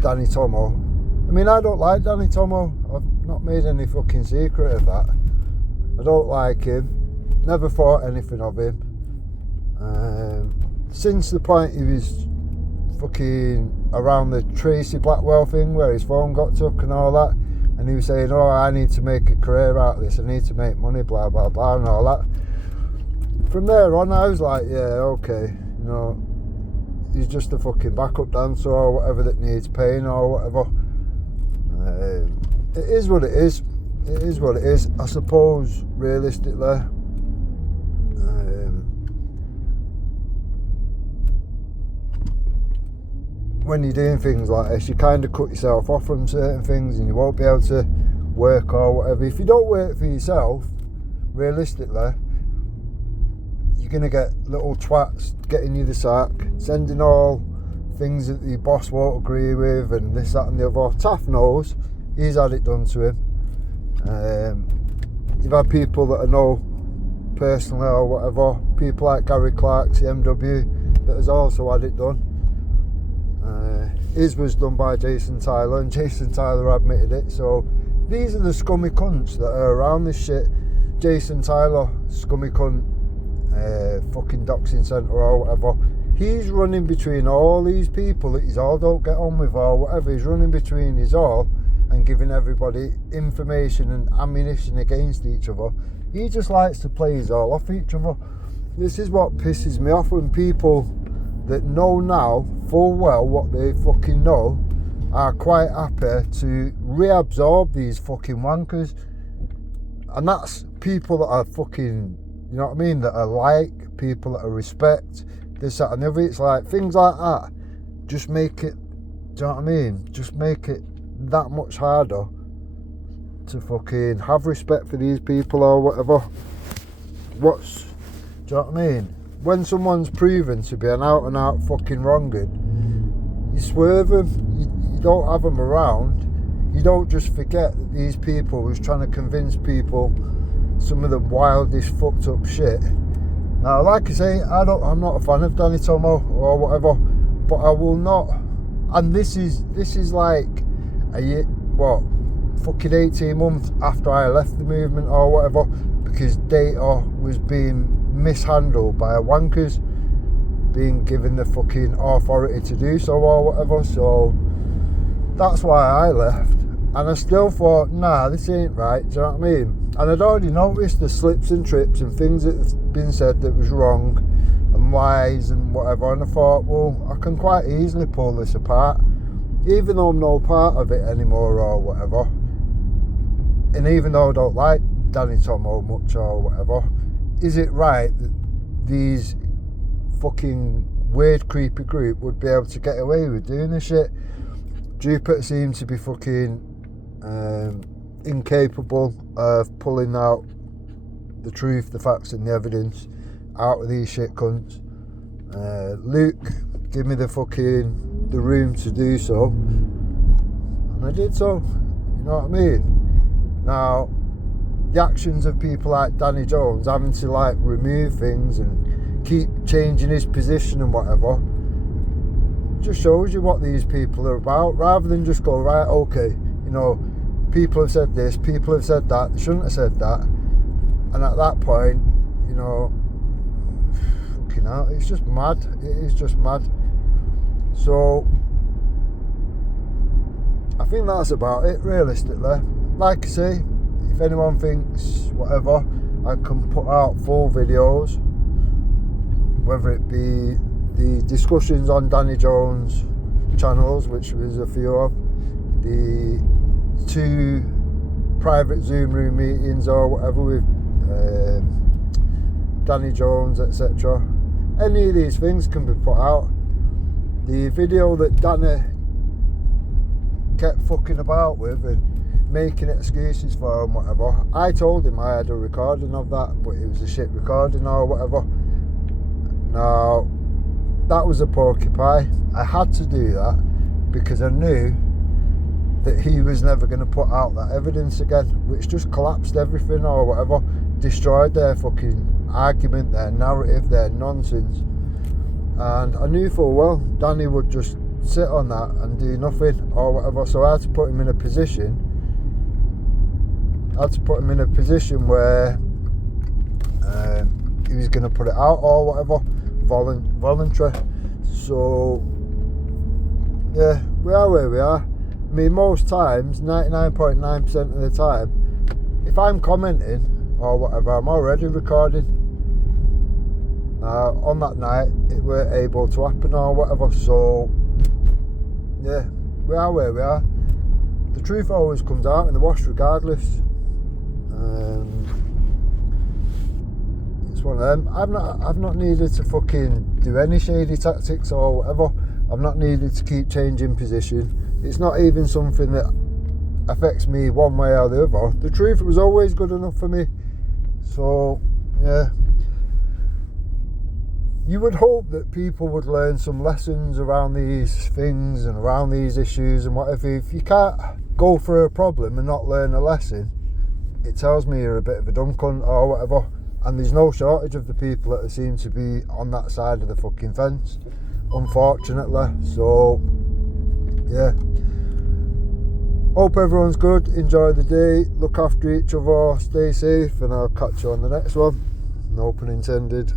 Danny Tomo. I mean, I don't like Danny Tomo. I've not made any fucking secret of that. I don't like him. Never thought anything of him. Since the point he was fucking around the Tracy Blackwell thing where his phone got took and all that, and he was saying, oh, I need to make a career out of this, I need to make money, blah blah blah and all that. From there on I was like, yeah, okay, you know, he's just a fucking backup dancer or whatever that needs paying or whatever. It is what it is. It is what it is. I suppose realistically, when you're doing things like this, you kind of cut yourself off from certain things and you won't be able to work or whatever. If you don't work for yourself, realistically, you're going to get little twats getting you the sack, sending all things that the boss won't agree with and this, that and the other. Taff knows, he's had it done to him. You've had people that I know personally or whatever, people like Gary Clark, CMW, that has also had it done. His was done by Jason Tyler, and Jason Tyler admitted it. So these are the scummy cunts that are around this shit. Jason Tyler, scummy cunt, fucking doxing centre or whatever. He's running between all these people that he's all don't get on with or whatever. He's running between his all and giving everybody information and ammunition against each other. He just likes to play his all off each other. This is what pisses me off, when people that know now full well what they fucking know are quite happy to reabsorb these fucking wankers. And that's people that are fucking, you know what I mean, that are like, people that are respect, this, that and the other. It's like things like that just make it, do you know what I mean, just make it that much harder to fucking have respect for these people or whatever. Do you know what I mean? When someone's proven to be an out and out fucking wrong'un, you swerve them, you don't have them around. You don't just forget that these people was trying to convince people some of the wildest fucked up shit. Now, like I say, I'm not a fan of Danny Tomo or whatever, but I will not. And this is like a year, what, fucking 18 months after I left the movement or whatever, because data was being mishandled by wankers, being given the fucking authority to do so or whatever. So that's why I left. And I still thought, nah, this ain't right, do you know what I mean? And I'd already noticed the slips and trips and things that had been said that was wrong and lies and whatever, and I thought, well, I can quite easily pull this apart, even though I'm no part of it anymore or whatever. And even though I don't like Danny Tomo much or whatever, is it right that these fucking weird creepy group would be able to get away with doing this shit? Jupiter seemed to be fucking incapable of pulling out the truth, the facts and the evidence out of these shit cunts. Luke, give me the room to do so, and I did so, you know what I mean? Now, the actions of people like Danny Jones having to like remove things and keep changing his position and whatever just shows you what these people are about, rather than just go, right, okay, you know, people have said this, people have said that, they shouldn't have said that, and at that point, you know, fucking hell, it's just mad. It is just mad. So I think that's about it, realistically. Like I say, if anyone thinks whatever, I can put out full videos, whether it be the discussions on Danny Jones channels, which was a few of, the two private Zoom room meetings or whatever with Danny Jones, etc. Any of these things can be put out. The video that Danny kept fucking about with and making excuses for and whatever, I told him I had a recording of that, but it was a shit recording or whatever. Now, that was a porcupine. I had to do that because I knew that he was never going to put out that evidence again, which just collapsed everything or whatever, destroyed their fucking argument, their narrative, their nonsense. And I knew full well Danny would just sit on that and do nothing or whatever, so I had to put him in a position where he was going to put it out or whatever, voluntary. So yeah, we are where we are. I mean, most times, 99.9% of the time, if I'm commenting or whatever, I'm already recording. On that night, it weren't able to happen or whatever, so yeah, we are where we are. The truth always comes out in the wash regardless. It's one of them. I've not needed to fucking do any shady tactics or whatever. I've not needed to keep changing position. It's not even something that affects me one way or the other. The truth was always good enough for me. So yeah, you would hope that people would learn some lessons around these things and around these issues and whatever. If you can't go through a problem and not learn a lesson, it tells me you're a bit of a dumb cunt or whatever. And there's no shortage of the people that seem to be on that side of the fucking fence, unfortunately. So yeah, hope everyone's good, enjoy the day, look after each other, stay safe, and I'll catch you on the next one. No pun intended.